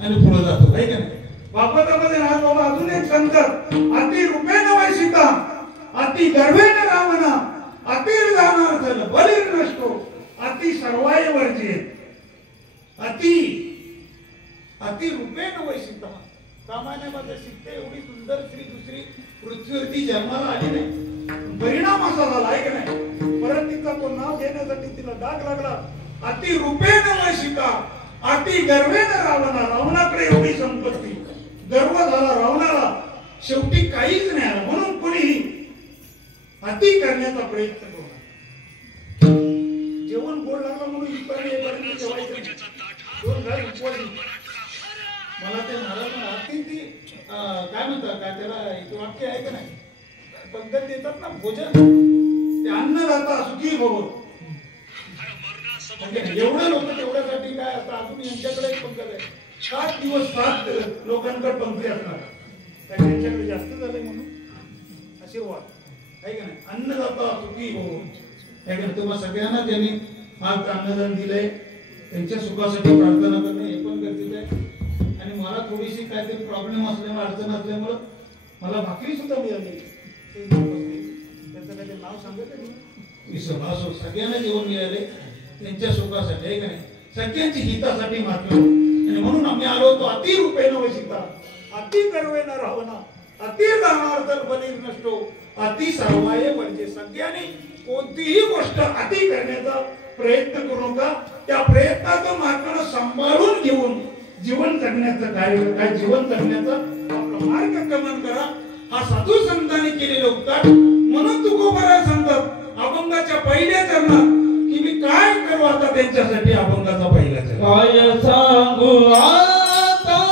आणि पुढे जातो आहे का नाही. बापतामध्ये ना बाबा अजून एक सांगतात, अति रूपेण वैशिता अति गर्वेण रावणा अति दानार्थन बलिर नष्टो अति सर्वाय वर्जित. अति रूपेण वैशिता, सामान्यमध्ये सीते एवढी सुंदर स्त्री दुसरी पृथ्वीवरती जन्माला आली नाही. परिणाम असा झाला आहे का नाही, परत तिचा तो नाव घेण्यासाठी तिला डाग लागला. अति रूपेण वैशिता अति गर्वेण रावणा, रावणाकडे एवढी संपत्ती, गर्व झाला रावणाला, शेवटी काहीच नाही आलं. म्हणून कोणीही अति करण्याचा प्रयत्न करू नका. जेवण गोड लागलं म्हणून इतपर्यंत जेवायचं, 2 घास उपवास. मला ते महाराज अति ती काय म्हणतात, काय त्याला एक वाक्य आहे का नाही, पंगत देतात ना भोजन, ते अन्नदाता सुखी भव. एवढं लोक तेवढ्यासाठी काय आता अजून यांच्याकडे एक पंगत आहे, 7 दिवस 7 लोकांकडे पंक्ती असणार, त्यांच्याकडे जास्त झालंय म्हणून आशीर्वाद आहे का नाही. अन्नदाता सुखी भव आहे का. तुम्हा सगळ्यांना त्यांनी आज अन्नदान दिलंय, त्यांच्या सुखासाठी प्रार्थना करणे हे पण गरजेचं आहे. आणि मला थोडीशी काहीतरी प्रॉब्लेम असल्यामुळे, अडचण असल्यामुळं मला भाकरी सुद्धा मिळाली. त्याचं काही नाव सांगत सगळ्यांना जेवण मिळाले त्यांच्या सुखासाठी आहे का नाही, सगळ्यांची हितासाठी मात्र. आणि म्हणून आम्ही आलो होतो. अति रूपेण वैशिता अति गर्वेण रावणा अति दानार्थन बलिर नष्टो अति सर्वाय वर्जे. सगळ्यांनी कोणतीही गोष्ट अति करण्याचा प्रयत्न करू नका. त्या प्रयत्नाचं मार्गाने सांभाळून घेऊन जीवन जगण्याचं काय जीवन जगण्याचा आपला मार्ग गमन करा. हा साधू संतांनी केलेला उपकार. म्हणून तुकोबाराय सांगतात अभंगाच्या पहिल्या चरणात की मी काय करू आता त्यांच्यासाठी. अभंगाचा पहिला चरण काय सांगू आता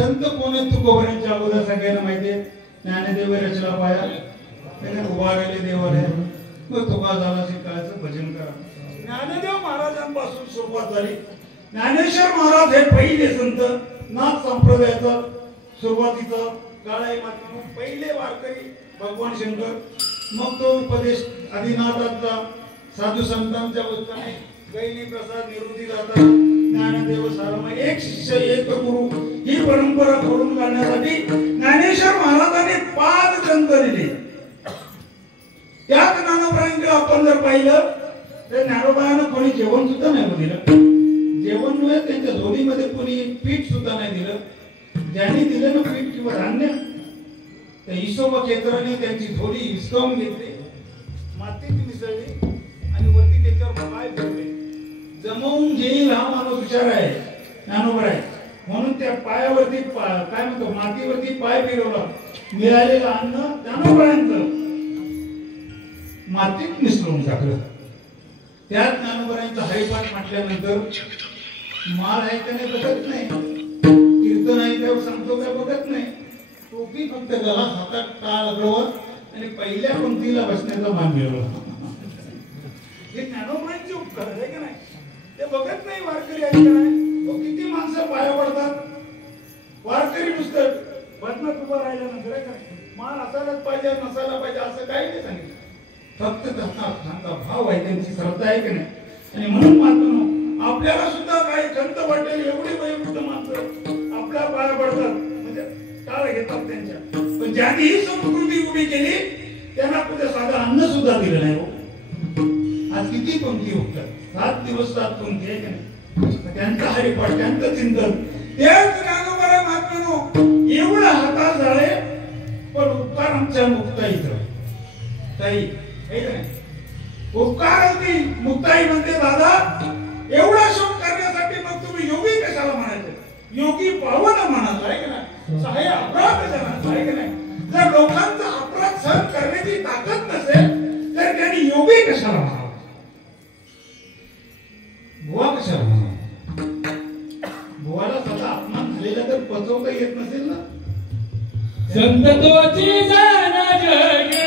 संत कोण आहेत तुकोबांच्या अगोदर सगळ्यांना माहितीये. ज्ञानदेव रचला पाया त्याने उभा राहिले देवाला. मग तुका झाला शिकायचं भजन करा. ज्ञानदेव महाराजांपासून सुरुवात झाली. ज्ञानेश्वर महाराज हे पहिले संत नाथ संप्रदायाचा सुरुवातीचा काळ आहे. मात्र पहिले वारकरी भगवान शंकर. मग तो उपदेश आदिनाथाचा साधू संतांच्या उत्तराने गैली प्रसाद निवृत्ती दाता ज्ञानदेव सारमय एक शिष्य एक गुरु ही परंपरा खोडून काढण्यासाठी ज्ञानेश्वर महाराजांनी 5 ग्रंथ लिहिले. त्याच ज्ञानोबांकडे आपण जर पाहिलं तर ज्ञानोबांना कोणी जेवण सुद्धा नाही दिलं. जेवण नव्हे त्यांच्या झोळीमध्ये कोणी पीठ सुद्धा नाही दिलं. ज्यांनी दिलं ना पीठ किंवा धान्य त्या हिशोबा क्षेत्राने त्यांची झोळी हिसकावून घेतली, मातीत मिसळली आणि वरती त्याच्यावर पाय फिरले. जमवून घेईल हा माणूस हुशार आहे, ज्ञानोबा आहे म्हणून त्या पायावरती काय म्हणतो मातीवरती पाय फिरवला. मिळालेलं अन्न ज्ञानोबांचं मातीत मिसळून टाकलं. त्यात ज्ञानोबांचा हरिपाठ म्हटल्यानंतर माळ आहे का नाही बघत नाही, कीर्तन आहे त्यावर सांगतो काय बघत नाही. टोपी फक्त गला हातात टाळ गवत आणि पहिल्या पंक्तीला बसण्याचा मान मिळवला. हे ज्ञानोबांचे उपकार आहे का नाही. ते बघत नाही वारकरी आहे का नाही. किती माणसं पाया पडतात. वारकरी नुसतं बदनात उभं राहिलं नंतर काय मान असायलाच पाहिजे नसायला पाहिजे असं काही नाही सांगितलं. फक्त त्यांचा भाव आहे, त्यांची श्रद्धा आहे की नाही. आणि म्हणून मात्र आपल्याला सुद्धा काही खंत वाटेल एवढी वयोवृद्ध माणसं आपल्या पाया पडतात म्हणजे टाळ घेतात त्यांच्या. पण ज्यांनी ही संस्कृती उभी केली त्यांना कुठे साधं अन्न सुद्धा दिलं नाही. आज किती पंक्ती होतात, 7 दिवस 7 पंक्ती आहे की नाही. त्यांचा हरिपाठ त्यांचं चिंतन तेच ज्ञानोबा महात्म्यानो एवढं हातात झाले. पण उपकार आमच्या मुक्ताईचा ताई उपकार होती. मुक्ताई म्हणते दादा एवढा शोध करण्यासाठी मग तुम्ही योगी कशाला म्हणायचे. योगी पावन म्हणाल आहे की नाही. सहाय अपराध जनाचा आहे की नाही. जर लोकांचा अपराध सहन करण्याची ताकद नसेल तर त्यांनी योगी कशाला म्हणावं, बुवा कशाला म्हणावं. बुवाला स्वतः अपमान झालेला तर पचवता येत नसेल ना. संत तोची जाना जगे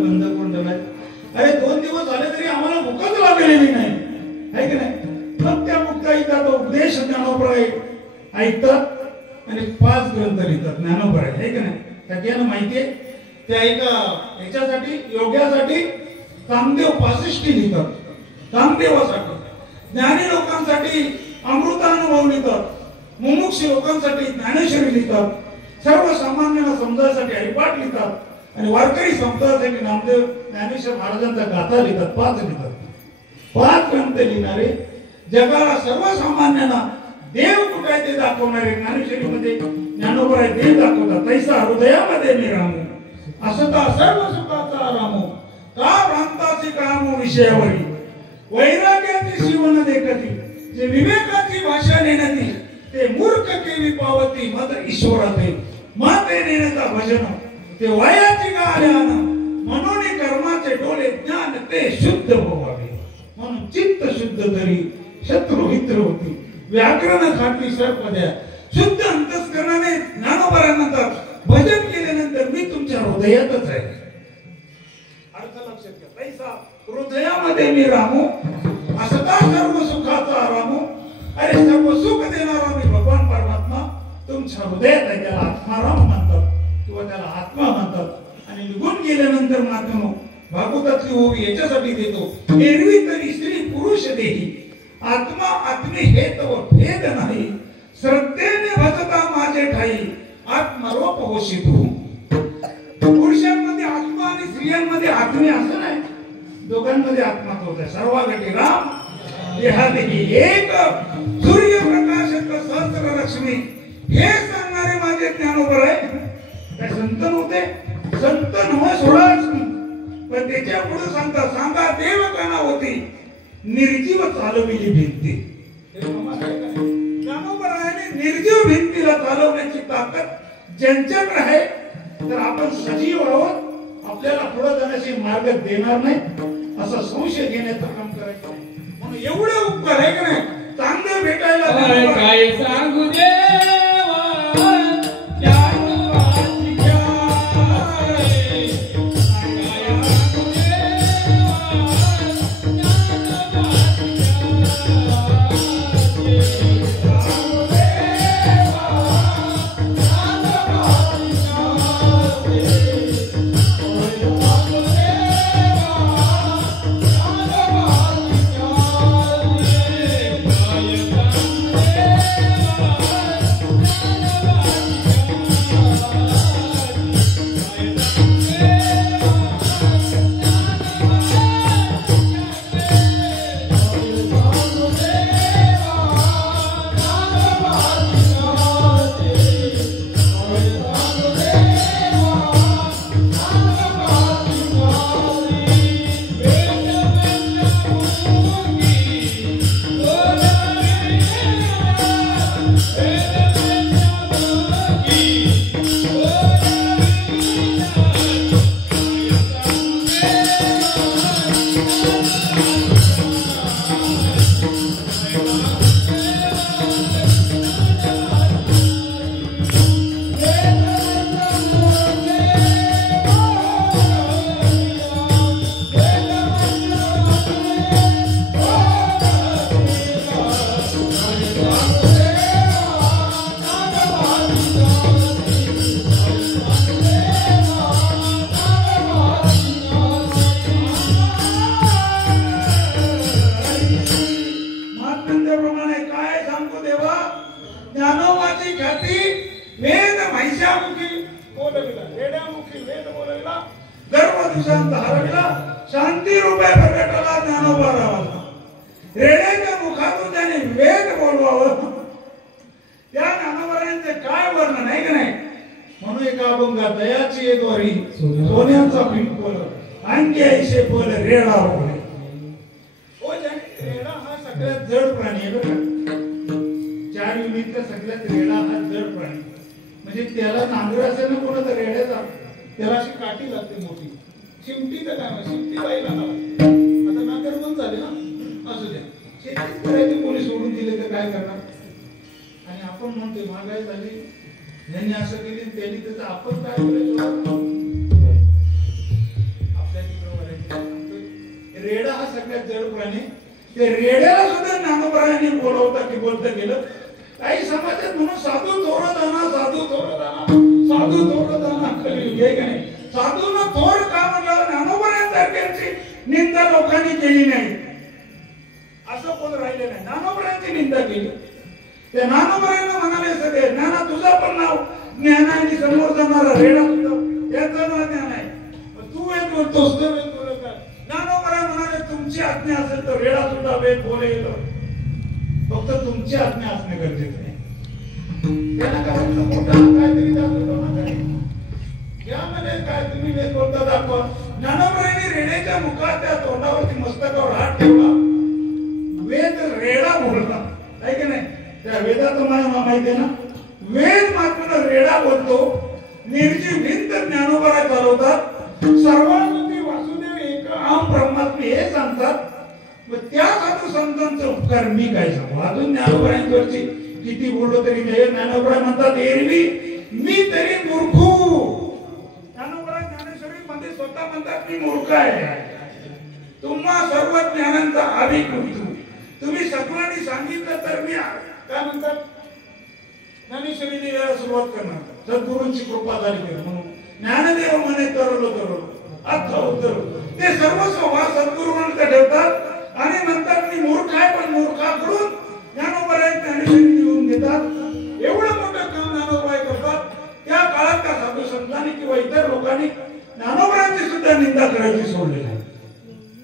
बंद करून ठेवलाय. अरे 2 दिवस झाले तरी आम्हाला भूकच लागलेली नाही आहे की नाही. मग त्या मुक्ताईचा तो उपदेश ज्ञानोबा ऐकतात आणि 5 ग्रंथ लिहितात. ज्ञानोबा आहे की नाही. सगळ्यांना माहितीये त्या एका याच्यासाठी योग्यासाठी कामदेव 65 लिहितात. कामदेवासाठी ज्ञानी लोकांसाठी अमृतानुभव लिहितात. मुमुक्ष लोकांसाठी ज्ञानेश्वरी लिहितात. सर्वसामान्यांना समजायसाठी हरिपाठ लिहितात. आणि वारकरी संप्रदायासाठी नामदेव ज्ञानेश्वर महाराजांचा गाथा लिहितात. 5 लिहितात. 5 ग्रंथ लिहिणारे जगाला सर्वसामान्यांना देव कुठे आहे ते दाखवणारे. ज्ञानेश्वरीमध्ये ज्ञानोबा देव दाखवतात. तैसा हृदयामध्ये मी रामू असता सर्व सुखाचा रामू का भ्रांताची कामो विषयावरी वैराग्याची शिवण देखती जे विवेकाची भाषा नेण्याची ते मूर्ख केली पावती मत ईश्वराते माते नेण्याचा भजन ते वयाची गाल्यान म्हणून कर्माचे डोळे ज्ञान ते शुद्ध व्हावे म्हणून चित्त शुद्ध तरी शत्रू मित्र होती व्याकरण खाती सर्पद्या शुद्ध अंतस्करणाने ज्ञानोबरानंतर भजन केल्यानंतर मी तुमच्या हृदयातच आहे अर्थ लक्षात घ्या पैसा हृदयामध्ये मी रामू असता सर्व सुखाचा रामू अरे सर्व सुख देणारा मी भगवान परमात्मा तुमच्या हृदयात आहे त्याला आत्माराम म्हणतात किंवा त्याला आत्मा म्हणतात आणि निघून गेल्यानंतर मात्र भागवतातली ओवी याच्यासाठी देतो एरवी तरी स्त्री पुरुष देही आत्मा आत्मे हे तव भेद नाही श्रद्धेने भजता माझे ठाई आत्मरूप होशी तू पुरुषांमध्ये आत्मा आणि स्त्रियांमध्ये आत्मे असं नाही दोघांमध्ये आत्मा होता सर्वागती राम देहादेही एक सूर्यप्रकाशक सहस्र लक्ष्मी हे सांगणारे माझे ज्ञानोबर आहे काय संत नव्हते संत नव्हे सोडाच पण त्याच्या पुढे सांगता सांगा देवकाना होती निर्जीव चालविली भिंती ज्ञानोबरायाने निर्जीव भिंतीला चालवण्याची ताकद ज्यांच्याकडे आहे तर आपण सजीव आहोत आपल्याला पुढे जाण्याची मार्ग देणार नाही असा संशय घेण्याचं काम करायचं म्हणून एवढे उपकार आहे का नाही चांगलं भेटायला काय सांगू देवा शांती रूपे प्रकटला ज्ञानोबा रावाला रेड्याच्या मुखातून त्याने वेद बोलवावं त्या ज्ञानोबरायांचे काय वर्णन आहे का नाही म्हणून एका अभंगा दयाची एक वारी सोन्याचा पिंपळ आणखी ऐशे बोल रेडा बोले ओ रेडा हा सगळ्यात जड प्राणी आहे बघा चार युनिटचा सगळ्यात रेडा हा जड प्राणी म्हणजे त्याला नांगर असेल ना कोणाचा रेड्याचा त्याला अशी काठी लागते मोठी चिमटी तर काय चिमटी बाईला आता नांगर बंद झाले ना असू द्या शेतीच करायची कोणी सोडून दिले तर काय करणार आणि आपण म्हणतो महागाई झाली यांनी असं केली त्यांनी त्याचं आपण काय करायचं आपल्या तिकडे रेडा हा सगळ्यात जड प्राणी ते रेड्याला सुद्धा ज्ञानोबरायांनी बोलवता की बोलता गेलं काही समाजात म्हणून साधू थोरदाना साधू थोरदाना साधू थोरदाना कलियुग आहे का नाही साधूला थोर का म्हणलं ज्ञानोबरायांसारख्यांची निंदा लोकांनी केली नाही असं कोण राहिले नाही ज्ञानोबरायांची निंदा केली त्या ज्ञानोबरायांना म्हणाले सगळे ज्ञाना तुझं पण नाव ज्ञानाने समोर जाणारा रेडा तुझं याचं नाव ज्ञान आहे तू वेद बोलतोस तर वेद बोलत ज्ञानोबराय म्हणाले तुमची आज्ञा असेल तर रेडा सुद्धा वेद बोलेल फक्त तुमची आज्ञा असणे गरजेचं आहे त्यांना करायचं मोठा काहीतरी दाखवतो यामध्ये काय तुम्ही वेद बोलता दाखवा ज्ञानोबरायांनी रेड्याच्या मुखात त्या तोंडावरती मस्तकावर हात ठेवला वेद रेडा बोलला आहे की नाही त्या वेदा बोलतात तुम्हाला माहिती आहे ना, वेद मात्र रेडा बोलतो, निर्जीव भिंत ज्ञानोबा चालवतात, सर्वांमध्ये वासुदेव एक आम परमात्मा हे सांगतात. मग त्या साधू संतांचे उपकार मी काय सांगू. अजून ज्ञानोबांवरची किती बोललो तरी नाही. ज्ञानोबा म्हणतात एरवी मी तरी मूर्खू. ज्ञानोबा ज्ञानेश्वरी मध्ये स्वतः म्हणतात मी मूर्ख आहे. तुम्हा सर्व ज्ञानांचा आधी तुम्ही सगळ्यांनी सांगितलं तर मी काय म्हणतात ज्ञानेश्वरीने यायला सुरुवात करणार. सद्गुरूंची कृपा झाली म्हणून ज्ञानदेव म्हणे तरलो अर्थ उत्तर ते सर्वस्व सद्गुरूंना ठेवतात आणि म्हणतात मी मूर्ख आहे, पण मूर्खाकडून ज्ञानोबाई ज्ञानेश्वरी लिहून घेतात. एवढं मोठं काम ज्ञानोबाई करतात. त्या काळात त्या साधू संतांनी किंवा इतर लोकांनी ज्ञानोबाईंची सुद्धा निंदा करायची सोडली नाही.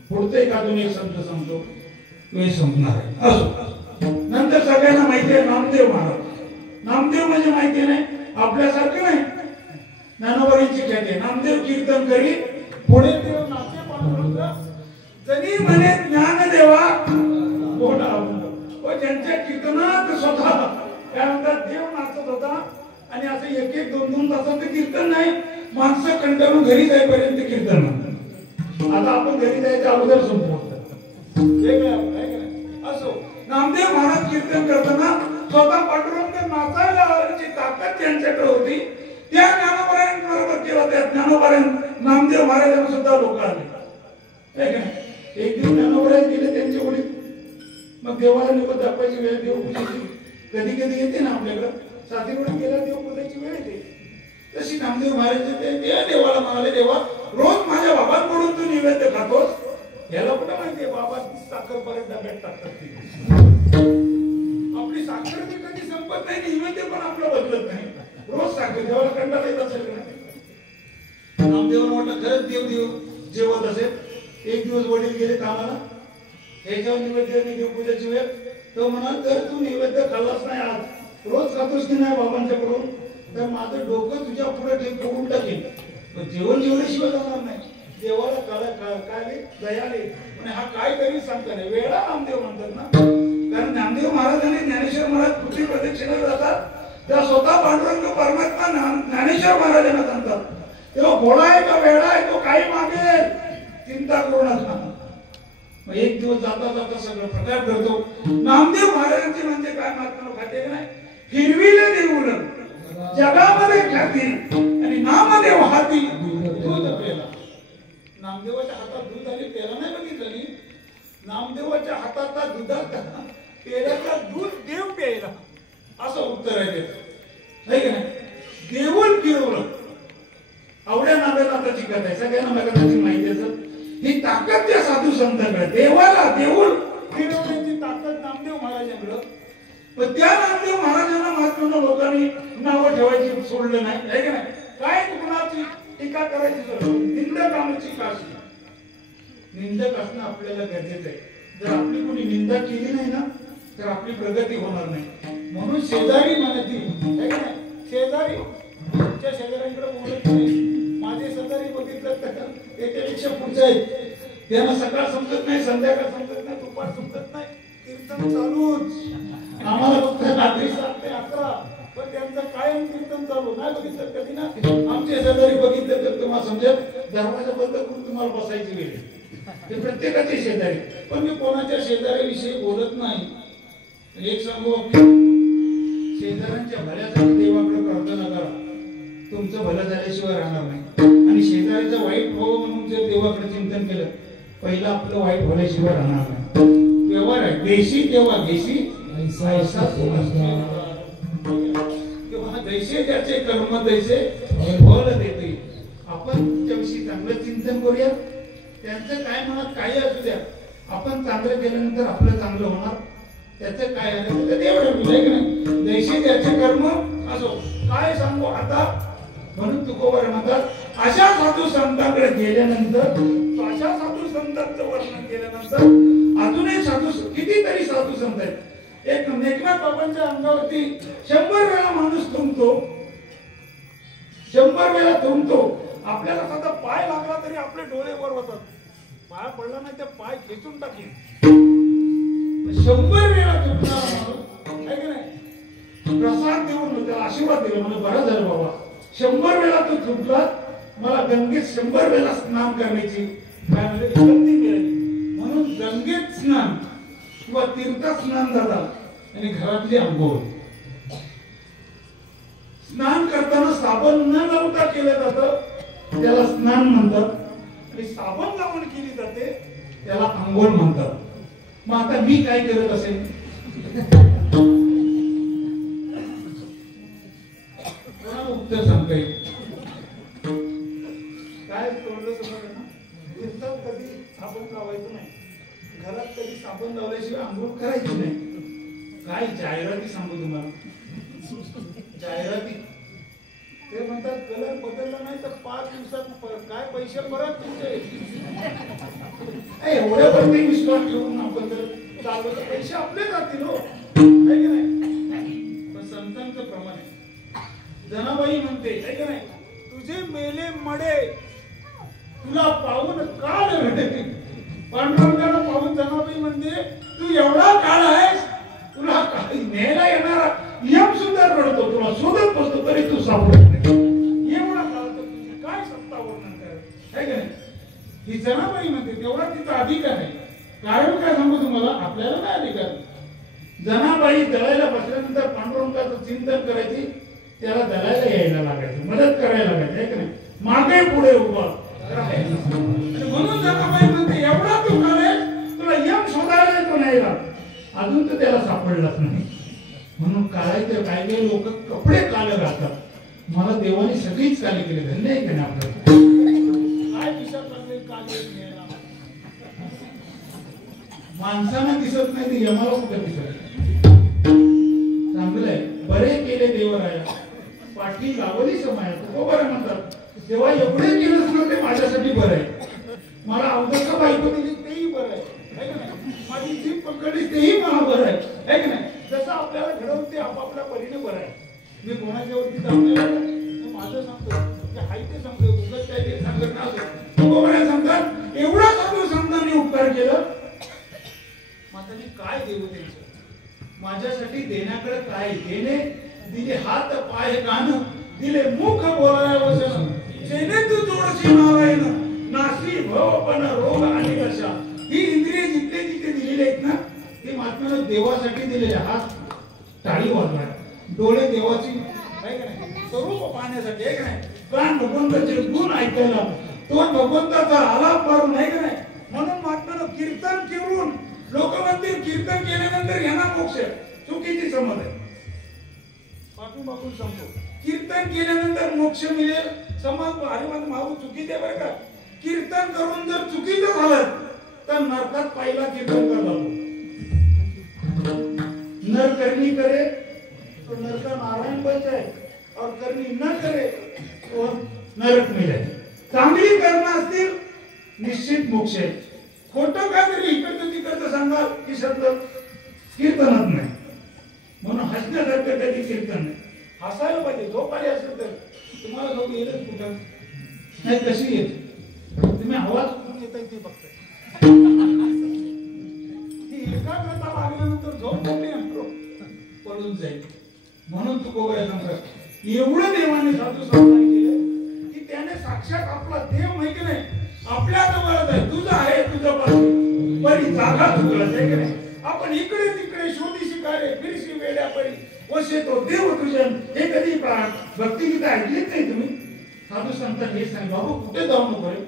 पुढचं एक अजून एक संत सांगतो, वेळ संपणार आहे. असो, नंतर सगळ्यांना माहिती आहे नामदेव महाराज. नामदेव म्हणजे माहिती नाही आपल्यासारखं नाही. ज्ञानोबाईंची ख्याती नामदेव कीर्तन करी पुढे देव नाचे पांडुरंग जनी म्हणे ज्ञानदेवा बोला. व ज्यांच्या कीर्तनात स्वतः काय म्हणतात देव नाचत होता आणि असं एक एक दोन दोन तासाचं कीर्तन नाही, माणसं कंटाळून घरी जाईपर्यंत कीर्तन म्हणतात. आता आपण घरी जायच्या अगोदर संपवतो. असो, नामदेव महाराज कीर्तन करताना स्वतः पांडुरंग नाचायला लावण्याची ताकद त्यांच्याकडे होती. त्या ज्ञानोबाईंबरोबर केला. त्या ज्ञानोबाई नामदेव महाराजांना सुद्धा लोक आले. एक दिवस ज्ञानोबाई गेले त्यांच्या ओळीत. मग देवाला निवड दाखवायची वेळ, देवपूजेची कधी कधी येते ना आपल्याकडं. साधीवरून गेला देवपूजेची वेळ येते. तशी नामदेव महाराज ते देवाला म्हणाले देवा रोज माझ्या बाबांकडून तू निवेद्य खातोस. याला कुठं माहितीये बाबा साखर परत डब्यात टाकतात. आपली साखर ती कधी संपत नाही, निवेद्य पण आपलं बदलत नाही. रोज साखर देवाला कंटाळा येत असेल का? नामदेवाला म्हटलं खरंच देव जेवत असेल. एक दिवस वडील गेले कामाला, ह्याच्यावर निवेद्य देवपूजेची वेळ. तो म्हणाल तर तू निवेद्य खाल्लाच नाही आज, रोज खातोस की नाही बाबांच्याकडून, तर माझं डोकं तुझ्या पुढे ठेवून टाकेल. पण जेवण जेवल्याशिवाय जाणार नाही. देवाला काय दयाले म्हणजे हा काय तरी सांगता नाही. वेळा नामदेव म्हणतात ना, कारण नामदेव महाराज आणि ज्ञानेश्वर महाराज पृथ्वी प्रदक्षिणेला जातात. त्या स्वतः पांडुरंग परमात्मा ज्ञानेश्वर महाराजांना सांगतात तेव्हा घोडा आहे का वेळा आहे तो काही मागेल, चिंता करू नका. मग एक दिवस जाता जाता सगळं प्रकार करतो. नामदेव महाराजांचे म्हणजे काय महात्मा खाते नाही, फिरविले देऊळ जगामध्ये ख्याती आणि नामदेव हाती दूध पेला. नामदेवाच्या हातात दूध आली पेला नाही बघितलं. नामदेवाच्या हातात दुधात पेल्याचा दूध देव प्यायला, असं उत्तर आहे त्याचं. देऊळ फिरवलं. आवड्या नादाची कथा आहे, सगळ्यांना कथाची माहिती आहे. ही ताकद त्या साधू संतांकडे, देवाला देऊळ फिरवण्याची ताकद नामदेव महाराजांकडे. पण त्या नामदेव महाराजांना महात्मा लोकांनी नावं ठेवायची सोडलं नाही. आहे का नाही? काय कुणाची टीका करायची, निंदकाची काशी. निंदक असणं आपल्याला गरजेचं आहे. जर आपली कोणी निंदा केली नाही ना तर आपली प्रगती होणार नाही. म्हणून शेजारी म्हणायची आहे का नाही, शेजारी तुमच्या शेजाऱ्यांकडे बोलत नाही. माझे शेजारी बघितलं तर त्याच्यापेक्षा पुढचे आहेत. त्यांना सकाळ समजत नाही, संध्याकाळ समजत नाही, दुपार समजत नाही, कीर्तन चालूच. आम्हाला फक्त रात्री 7 ते 11 पण त्यांचं कायम कीर्तन चालू. नाही बघितलं कधी ना, आमचे शेजारी बघितलं तर तुम्हाला समजेल दरवाजा बंद करून तुम्हाला बसायची वेळ. ते प्रत्येकाचे शेजारी. पण मी कोणाच्या शेजाऱ्याविषयी बोलत नाही. एक सांगू, शेजाऱ्यांच्या भल्यासाठी देवाकडे प्रार्थना करा, तुमचं भलं झाल्याशिवाय राहणार नाही. आणि शेजाऱ्याचं वाईट व्हावं म्हणून जर देवाकडे चिंतन केलं, पहिलं आपलं वाईट होण्याशिवाय राहणार नाही. व्यवहार आहे, देशी तेव्हा देशी तेव्हा जैसे ज्याचे कर्म तैसे फळ देते. आपण तुमच्याविषयी चांगलं चिंतन करूया. त्यांचं काय मनात काही असू द्या, आपण चांगलं केल्यानंतर आपलं चांगलं होणार. त्याचं काय आहे ते देव ठरवलंय की नाही. जैसे ज्याचे कर्म असो. काय सांगू आता, म्हणून तुकोबर म्हणतात अशा साधू संतांकडे गेल्यानंतर, अशा साधू संतांचं वर्णन केल्यानंतर अजूनही साधू कितीतरी साधू संत आहेत. एक नेकनाथ बाबांच्या अंगावरती 100 वेळा माणूस थुंकतो, 100 वेळा थुंकतो. आपल्याला साधा पाय लागला तरी आपले डोळे वर होतात. पाय पडला नाही तर पाय खेचून टाकेल. 100 वेळा थुंकणार आहे की नाही. दिलं. मला बरं झालं बाबा, 100 वेळा तू चुकला, मला गंगेत 100 वेळा स्नान करण्याची काय म्हणजे संधी मिळाली. म्हणून गंगेत स्नान किंवा तीर्थात स्नान झाला आणि घरातली आंघोळ. स्नान करताना साबण न लावता केलं जातं त्याला स्नान म्हणतात, आणि साबण लावून केली जाते त्याला आंघोळ म्हणतात. मग आता मी काय करत असेल, उत्तर सांगता येईल काय तोडलं समजलं ना. तीर्थात कधी साबण लावायचं नाही, घरात कधी साबण लावल्याशिवाय आंघोळ करायची नाही. काय जाहिराती सांगू तुम्हाला, जाहिराती ते म्हणतात कलर बदलला नाही तर 5 दिवसात काय पैसे परत तुमचे. एवढ्यावरती विश्वास ठेवून आपण जर चाललो तर पैसे आपले जातील हो, आहे की नाही. पण संतांचं प्रमाण आहे. जनाबाई म्हणते आहे की नाही, तुझे मेले मडे तुला पाहून काळ रडते. पांडुरंगाला पाहून जनाबाई म्हणते तू एवढा काळ आहेस, तुला काही न्यायला येणारा यम सुद्धा रडतो, तुला शोधत बसतो तरी तू सापडत नाही. एवढा काळ तर तुझी काय सत्ता वर्णन कर, आहे की नाही. ही जनाबाई म्हणते तेवढा तिचा अधिकार आहे. कारण काय सांगू तुम्हाला, आपल्याला काय अधिकार. जनाबाई दळायला बसल्यानंतर पांडुरंगाचं चिंतन करायची, त्याला दळायला यायला लागायचं, मदत करायला लागायचं, आहे की नाही. मागे पुढे उभा राहायचं. म्हणून जनाबाई म्हणते एवढा तू काळ आहे, तुला यम शोधायला येतो नाही का, अजून तर त्याला सापडलाच नाही. म्हणून काळाचे काय काही लोक कपडे काळे घालतात. मला देवाने सगळीच काळे केले, धन्य आहे की नाही आपल्याला. काय दिसत लागले काळे घ्यायला, माणसांना दिसत नाही ते यमाला कुठे दिसत. चांगलंय, बरे केले देवराया पाठी लावली समाया, तो बरं म्हणतात. तेव्हा एवढे केलंच ना ते माझ्यासाठी बरं आहे. मला अवदसा बायको दिली तेही बरं आहे की नाही. माझी जीभ पकडली तेही मला बरं आहे की नाही. जसं आपल्याला घडवून ते आपापल्या परीने बरं आहे. मी कोणाच्यावरती माझं सांगतो ते हाय ते सांगतो, उगाच काय ते सांगत नव्हतं. सांगतात एवढा साधू संतांनी उपकार केलं, माताने काय देऊ त्यांचं. माझ्यासाठी देण्याकडे काय, देणे दिले हात पाय कान, दिले मुख बोलाय वचन, जेणे तू जोडशी नारायण, नासी भव पण रोग आणि कशा. ही इंद्रिय जिथे जिथे दिलेले आहेत ना, ते महात्म्यानं देवासाठी दिलेले. हात टाळी वाजवाय, डोळे देवाची आहे का नाही स्वरूप पाहण्यासाठी, आहे का नाही. कान भगवंताचे गुण ऐकायला, तोंड भगवंताचा आलाप मारून, आहे का नाही. म्हणून महात्म्यानं कीर्तन करून, लोक म्हणतील कीर्तन केल्यानंतर यांना मोक्ष, चुकीची समज आहे. बापू सांगतो कीर्तन केल्यानंतर मोक्ष मिळेल समज हरिमान माऊ चुकीचे आहे बरं का. कीर्तन करून जर चुकीचं झालं तर नरकात पहिला कीर्तन करला. नर करनी करे तो नरका नारायण बचाए, और करनी न करे तो नरक मिळे. चांगली कर्म असतील निश्चित मोक्ष आहे. खोटं काय तरी इकडचं तिकडचं सांगाल की शब्द कीर्तनात नाही. म्हणून हसण्यासारखं कधी कीर्तन नाही. हसायला पाहिजे. झोप आली असेल तर तुम्हाला झोप येईल कुठं नाही, कशी येते तुम्ही आवाज कुठून येत ते बघताय. एकाग्रता लागल्यानंतर झोप पडून जाईल. म्हणून तुकोबाई सांगतात एवढं देवाने साधू संतांनी केलं की त्याने साक्षात आपला देव माहिती नाही आपल्या जवळच आहे. तुझं आहे तुझं पासून बरी जागा तुझं आहे की नाही. आपण इकडे तिकडे शोधी शिकारे फिरशी वेड्या परी वशे तो देव तुझ्या. हे कधी भक्तिगीत ऐकलीच नाही तुम्ही. साधू संतांनी हे सांग बाबू कुठे जाऊ नको रे,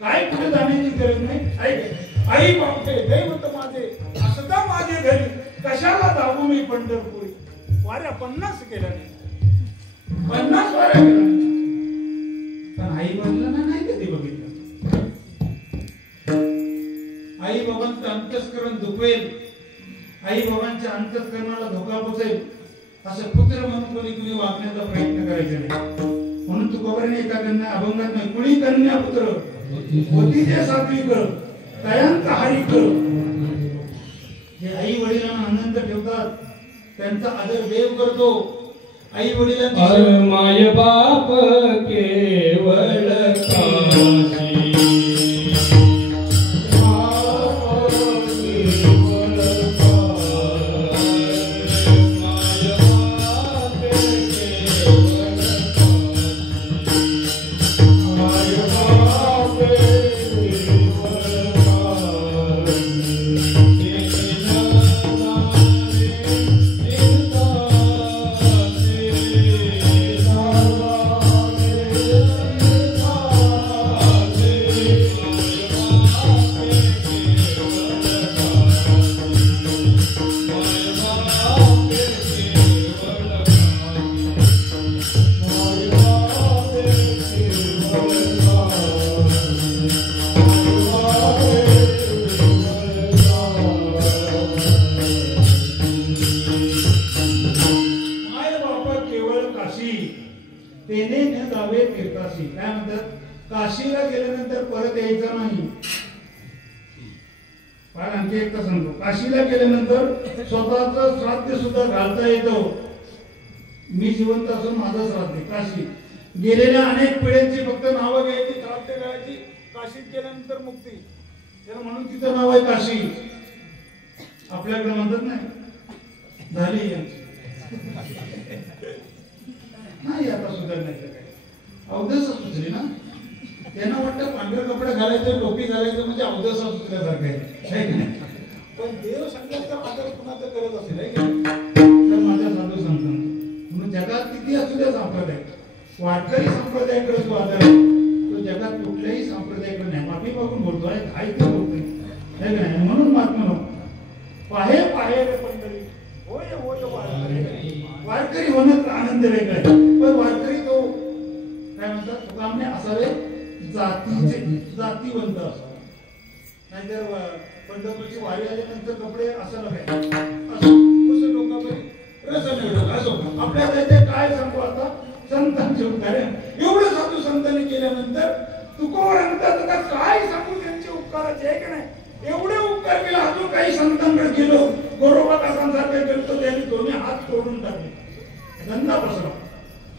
काय कुठे जाण्याची गरज नाही. ऐक आई बापे दैवत माझे असता माझे घरी, कशाला जाऊ मी पंढरपुरी. वाऱ्या 50 केल्या नाही, 50 वाऱ्या केल्या, पण आई बाबांना नाही कधी बघितलं. आई बाबांचं अंतस्करण दुखवेल, आई बाबांच्या अंतस्करणाला धोका पोचेल असं पुत्र म्हणून कोणी वागण्याचा प्रयत्न करायचा नाही. म्हणून तुकोबाने एका कन्या अभंगात नाही कुणी कन्या पुत्र होती जे सात्विक तयांत हरिक. जे आई वडिलांना आनंद ठेवतात त्यांचा आदर देव करतो. आई वडिलांची माय बाप केवळ काशी, जावे तीर्थाशी. काय म्हणतात? काशीला गेल्यानंतर परत यायचं नाही. पण आणखी एकदा सांगतो, काशीला गेल्यानंतर स्वतःच श्राद्ध सुद्धा घालता येतं. मी जिवंत असून माझं श्राद्ध काशी. गेलेल्या अनेक पिढ्यांची फक्त नावं घ्यायची, श्राद्ध करायची. काशीत गेल्यानंतर मुक्ती. त्याला म्हणून तिचं नाव आहे काशी. आपल्याकडे म्हणतात नाही झाली नाही आता सुधारण्याचं काय अवधसा सुचली ना. त्यांना वाटतं पांढरे कपडे घालायचं, टोपी घालायचं म्हणजे अवधसा सुचल्यासारखं आहे की नाही. पण देव संकल्प आदर कुणाचं करत असेल आहे की नाही. तर माझ्या साधू संतांचा म्हणून जगात किती असू द्या संप्रदाय, वारकरी संप्रदायाकडे जो आदर आहे तो जगात कुठल्याही संप्रदायाकडे नाही. माफी मागून बोलतो आहे, काही ते बोलतोय आहे की नाही. म्हणून महात्मा पाहे पाहे रे पंढरी होय होय वारकरी होण्याचा आनंद वेगळा आहे. पण वारकरी तो काय म्हणतात तुकामने असावे जातीचे, जातीवंत असावा. नाहीतर पंढरपूरची वारी आल्यानंतर कपडे असं नव्हे असं डोकापरी रसन असो. आपल्याला ते काय सांगू आता संतांचे उपकार एवढं साधू संतांनी केल्यानंतर तुकोवर म्हणतात काय सांगू त्यांचे उपकाराचे आहे की नाही. एवढे उपकार केला. अजून काही संतांकडे गेलो, गोरोबा काकांसारखे गेलो, त्यांनी दोन्ही हात तोडून टाकले, धंदा बसला.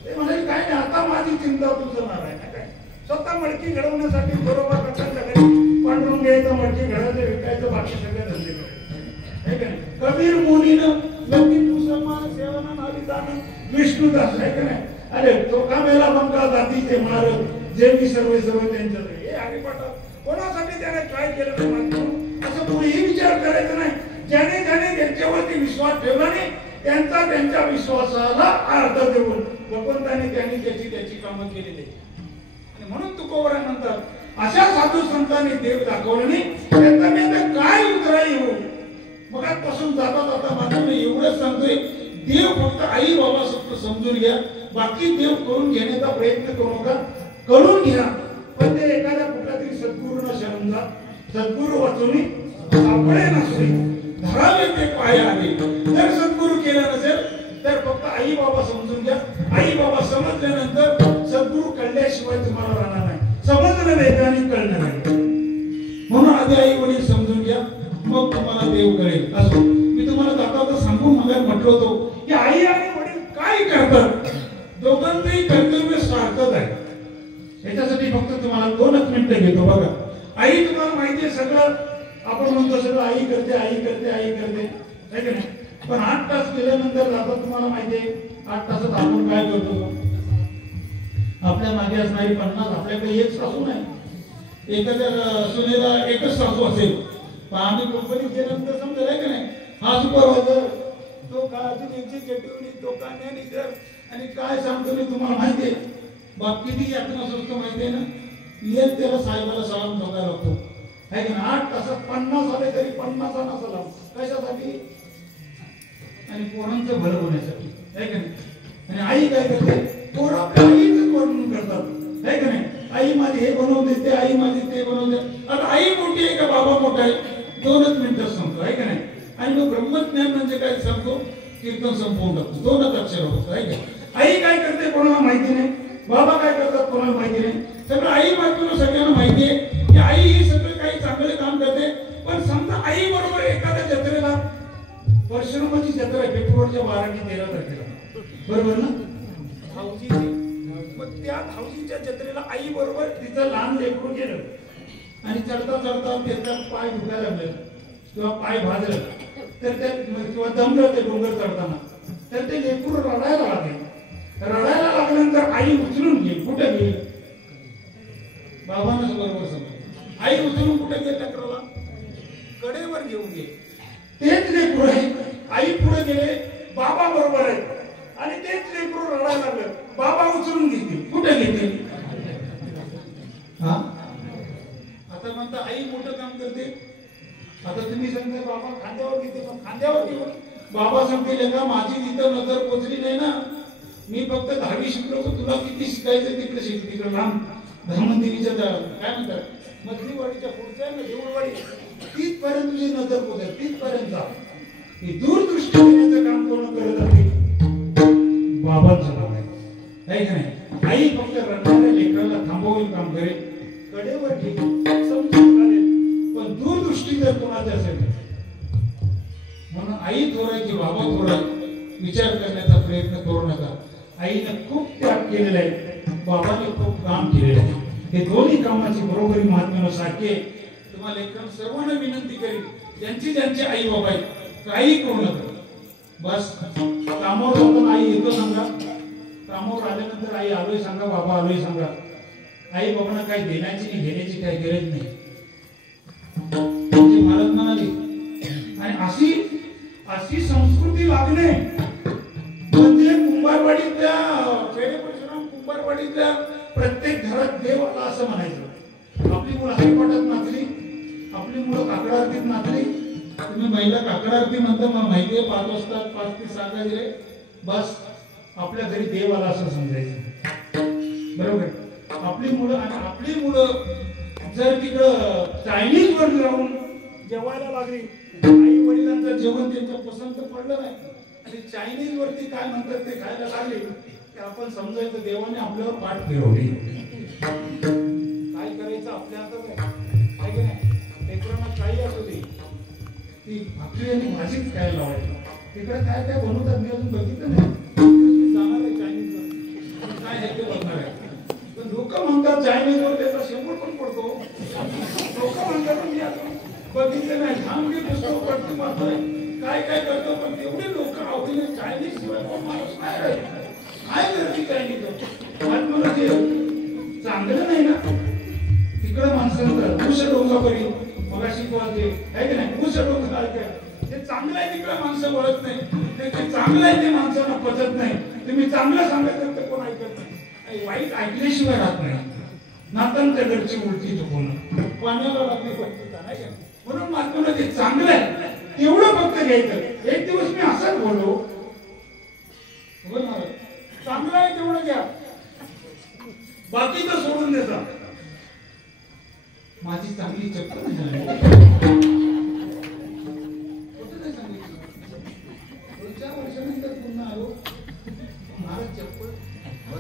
ते म्हणाले काय नाही आता माझी चिंता तुझणार आहे ना. काय स्वतः मडकी घडवण्यासाठी गोरोबा काकांच्या घरी पांढरून घ्यायचं, मडकी घडायचं, विकायचं, बाकी सगळे धंदे करायचे. कबीर मुनीनं लौकिक मुसलमान सेवना नावी जाणं विष्णुदास आहे का नाही. अरे तो का मेला बंका जातीचे मारक जे मी सर्व त्यांच्या हे हरिपाठात कोणासाठी त्याने काय केलं नाही असं कोणीही विचार करायचा नाही. ज्याने ज्याने त्यांच्यावरती विश्वास ठेवला नाही त्यांचा त्यांच्या विश्वासाला अर्थ देऊन भगवंताने त्यांनी त्याची कामं केलेली. आणि म्हणून तुकोबरा म्हणतात अशा साधू संतांनी देव दाखवला नाही त्यांचा मी आता काय उतराई हो. मग आजपासून जाता जाता मात्र एवढंच सांगतोय देव फक्त आई बाबा समजून घ्या, बाकी देव करून घेण्याचा प्रयत्न करू नका. करून घ्या पण ते एखाद्या कुठल्या तरी सद्गुरूंना शरण जा. सद्गुरू वाचून सापडे नसले धरावे ते पाय आले. जर सद्गुरू केला नसेल तर फक्त आई बाबा समजून घ्या. आई बाबा समजल्यानंतर सद्गुरू कळल्याशिवाय तुम्हाला राहणार नाही. समजलं वेगाने कळणार नाही. म्हणून आधी आई वडील समजून घ्या मग तुम्हाला देव कळेल. असो मी तुम्हाला दाखवता सांगून मला म्हटलं होतं की आई आणि वडील काय करतात दोघांचंही कर्तव्य सारखंच आहे. याच्यासाठी फक्त तुम्हाला 2 मिनिटं घेतो. बघा आई तुम्हाला माहिती आहे सगळं आपण म्हणतो सगळं आई करते आई करते आई करते आहे की नाही. पण 8 तास गेल्यानंतर जातात तुम्हाला माहिती आहे 8 तासात आपण काय करतो. आपल्या मागे असणारी 50 आपल्याकडे एक सासू नाही. एखाद्या सुनेला एकच सासू असेल पण आम्ही कंपनीत गेल्यानंतर समजेल आहे की नाही. हा सुपरवायझर तो काळाची एक्झिक्युटिव्ह तो कान्यानिकर आणि काय सांगतो मी तुम्हाला माहिती आहे. बाकी किती यातून असं माहिती आहे ना. येत त्याला साहेबाला सलाम ठोकायला लागतो आहे की नाही. 8 तासात 50 आले तरी 50 सलाम कशासाठी. आणि पोरांचं भलं होण्यासाठी आहे की नाही. आणि आई काय करते पोर आपल्या आईच वर्णन करतात आहे की नाही. आई माझी हे बनवते ते आई माझी ते बनवते. आता आई मोठी आहे का बाबा मोठा आहे 2 मिनिटं सांगतो आहे की नाही. आणि मग ब्रह्मज्ञान म्हणजे काय सांगतो कीर्तन संपवून टाकतो 2 अक्षर होतो आहे का. आई काय करते कोणाला माहिती नाही. बाबा काय करतात कोणाला माहिती नाही. सगळं आई बाजूला सगळ्यांना माहिती आहे की आई ही सगळं काही चांगले काम करते. पण समजा आई बरोबर एखाद्या जत्रेला परशुरामाची जत्रा आहे फेब्रुवारीच्या 12 आणि 13 तारखेला बरोबर ना हौशीची. मग त्या हौशीच्या जत्रेला आई बरोबर तिचं लहान लेकरू गेलं आणि चढता चढता त्याचा पाय दुखायला लागले किंवा पाय भाजलं तर त्या किंवा दमलं ते डोंगर चढताना तर ते लेकरू रडायला लागले. रडायला लागल्यानंतर आई उचलून गेली. कुठे गेली बाबांना बरोबर समज. आई उचलून कुठे गेली लेकराला कडेवर घेऊन गेली. तेच लेकरू आहे. आई पुढे गेले बाबा बरोबर आहे आणि तेच लेकरू रडायला लागलं. बाबा उचलून घेतली. कुठे घेतली. हा आता म्हणता आई मोठं काम करते. आता तुम्ही सांगता बाबा खांद्यावर घेते पण खांद्यावर घेऊन बाबा सांगते का माझी तिथं नजर पोचली नाही ना. मी फक्त 10वी शिकलो तर तुला किती शिकायचं तिकडे शिक. तिकडे लांब धर्मदेवीच्या काय म्हणतात मधलीवाडीच्या पुढच्या देऊळवाडी तिथपर्यंत तुझी नजर पोचेल. तिथपर्यंत जा. ही दूरदृष्टी देण्याचं काम कोण करत आहे बाबांचं नाव आहे का नाही. आई फक्त विचार करण्याचा प्रयत्न करू नका. आईनं खूप त्याग केलेला आहे, बाबाने खूप काम केलेलं आहे. हे दोन्ही कामाची बरोबरी महात्म्यानं सारखी आहे. तुम्हाला एक सर्वांना विनंती करेन, ज्यांचे आई बाबा आहेत काही करू नका. बस कामावर जाताना आई येतो सांगा, कामावर आल्यानंतर आई आलोय सांगा, बाबा आलोय सांगा. आई बाबांना काही देण्याची आणि घेण्याची काही गरज नाही. महाराज म्हणाले, आणि अशी संस्कृती लागणे म्हणजे कुंभारवाडीतल्या खेडे परशुराम कुंभारवाडीतल्या प्रत्येक घरात देव आला असं म्हणायचं. आपली मुलं हरिपाठात नाचली, आपली मुलं काकड आरतीत नाचली. तुम्ही महिला काकड आरती म्हणता, मला माहिती आहे 5 वाजता 5 ते 6 वाजले. बस आपल्या घरी देव आला असं समजायचं. बरोबर. आपली मुलं जर तिकडं चायनीज वर जाऊन जेवायला लागली, आई वडिलांचं जेवण त्यांच्या पसंत पडलं नाही आणि चायनीज वरती काय म्हणतात ते खायला लागले, ते आपण समजायचं देवाने आपल्यावर पाठ फिरवली. काय करायचं आपल्या हातात आहे की नाही. लेकरांना काही असू दे, ती भाकरी आणि भाजीच खायला लावायची. तिकडे काय काय बनवतात मी अजून बघितलं नाही. जाणार आहे चायनीज वर, काय आहे ते बघणार आहे. लोक म्हणतात चायनीज वर त्याचा 100 पण पडतो. लोक म्हणतात मी अजून बघितलं नाही, थांबली पुस्तक पडती मारतोय, काय काय करतो. पण तेवढे लोक आवडीने चायनीज शिवाय माणूस नाही राहील. काय करते चायनीज मला ते चांगलं नाही ना. तिकडे माणसं कुश डोंगावरी मला शिकवायचे आहे की नाही. कुश डोंगा ते चांगलं आहे, तिकडे माणसं बोलत नाही. ते चांगलं आहे ते माणसांना पचत नाही. तुम्ही चांगलं सांगायचं तर कोण ऐकत नाही. वाईट ऐकल्याशिवाय राहत नाही. नातांच्या घरची उलटी चुकवणं, पाण्याला लागली पत्रिका नाही का. म्हणून महात्माला ते चांगलं आहे तेवढं फक्त घ्यायचं. एक दिवस मी असंच बोललो, चांगलं आहे तेवढं घ्या, बाकीचं सोडून देता. माझी चांगली चप्पल नाही सांगितली. 4 वर्षानंतर पुन्हा आलो, महाराज चप्पल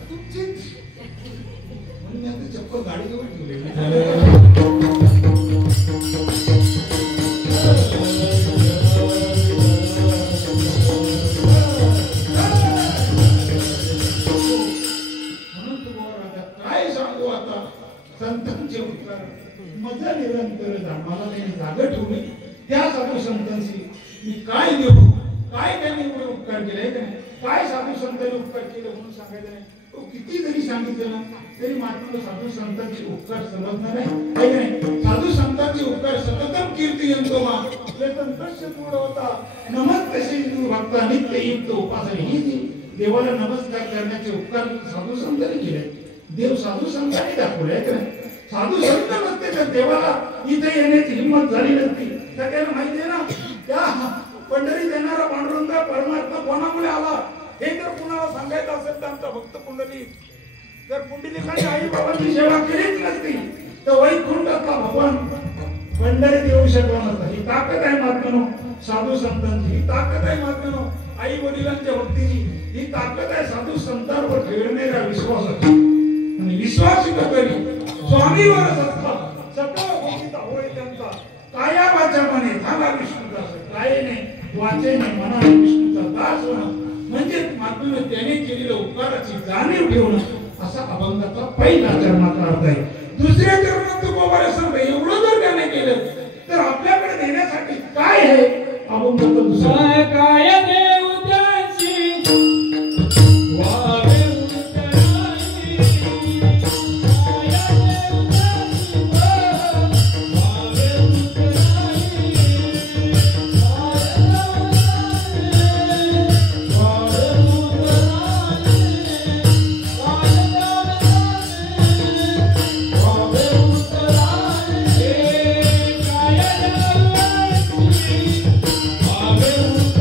तुमचीच म्हणून मी आता चप्पल गाडीजवळ ठेवले. म्हणून तुम्हाला काय सांगू आता संतांचे उपकार मजा निरंतर मला त्यांनी जागा ठेवली. त्या साधू संतांशी मी काय देऊ, काय त्यांनी एवढे उपकार केले का नाही, काय साधू संतांनी उपकार केले म्हणून सांगायचं नाही. किती जरी सांगितलं ना तरी मात्र साधू संतांचे उपकार समजणार नाही. साधू संतांचे उपकार सततम कीर्ती यंतो मा तंत्रस्य दूर होता नमस्तसे तू भक्ता नित्य युक्त उपासना. ही जी देवाला नमस्कार करण्याचे उपकार साधू संतांनी केले. देव साधू संतांनी दाखवले की नाही. साधू संत नसते तर देवाला इथे येण्याची हिंमत झाली नसती. सगळ्यांना माहिती आहे ना, त्या पंढरीत येणारा पांडुरंग परमात्मा कोणामुळे आला हे जर कुणाला सांगायचं असेल तर आमचा भक्त पुंडलिक. जर पुंडलिकाने आई बाबांची सेवा केलीच नसती तर वैकुंठातला भगवान पंढरीत येऊ शकला नसता. ही ताकद आहे महात्म्यानो साधू संतांची. ही ताकद आहे महात्म्यानो आई वडिलांच्या भक्तीची. ही ताकद आहे साधू संतांवर ठेवलेल्या विश्वासाची. आणि विश्वास करी स्वामीवर सत्ता सकळ गोष्टीत होय त्यांचा. काया वाचा मने झाला विष्णूचा, कायेने वाचेने मनाने विष्णूचा दास होणं म्हणजे मात्र त्याने केलेल्या उपकाराची जाणीव ठेवणं असा अभंगाचा पहिला चरणाचा अर्थ आहे. दुसऱ्या चरणात तुकोबाने सांगतो एवढं जर त्याने केलं तर आपल्याकडे देण्यासाठी काय आहे अभंगाचा दुसरा काय देव त्याची वावे Amen.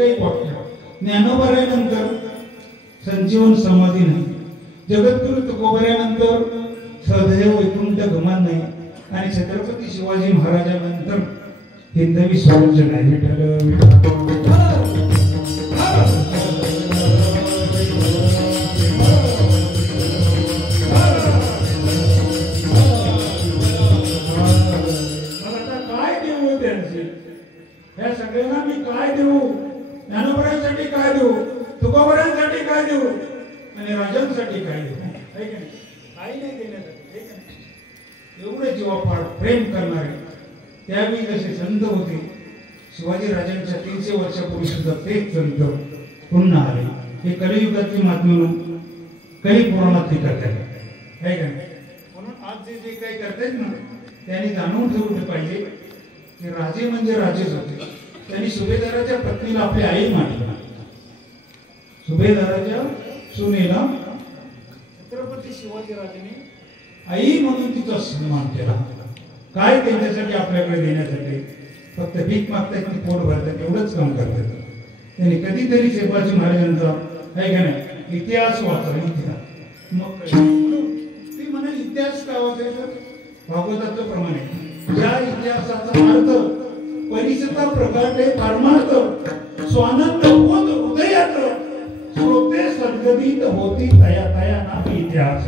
एक वाक्य ज्ञानोबरायानंतर संजीवन समाधी नाही, जगद्गुरु तुकोबरायानंतर सदैव वैकुंठ गमन नाही, आणि छत्रपती शिवाजी महाराजांनंतर हिंदवी स्वराज्य नाही. या सगळ्यांना मी काय देऊ? ज्ञानोबरायांसाठी काय देऊ? तुकोबरायांसाठी काय देऊ? आणि राजांसाठी काय देऊ? काही नाही देण्यासाठी. एवढे जीवापाड प्रेम करणारे त्यावेळी जसे संत होते, शिवाजी राजांच्या 300 वर्षापूर्वी सुद्धा तेच संत पुन्हा आले. हे कलियुगातली मातमी कली पुराणातली करतात आहे का? म्हणून आज जे जे काही करतायत ना त्यांनी जाणून ठेवलं पाहिजे की राजे म्हणजे राजेच होते. त्यांनी सुभेदाराच्या पत्नीला आपली आई मानली, सुभेदाराच्या सुनेला छत्रपती शिवाजी राजाने आई म्हणून तिचा सन्मान केला. काय त्यांच्यासाठी आपल्याकडे देण्यासाठी? फक्त भीक मागतात की पोट भरतात एवढंच काम करतात. त्यांनी कधीतरी शिवाजी महाराजांचा आहे का नाही इतिहास वाचला. इतिहास मग ती म्हणाल इतिहास काय वाचायचं? भागवताचं प्रमाणे ज्या इतिहासाचा अर्थ परिसता प्रकारे परमार्थ स्वानंद होत हृदयात श्रोते सद्गदित होती तया तया नामी इतिहास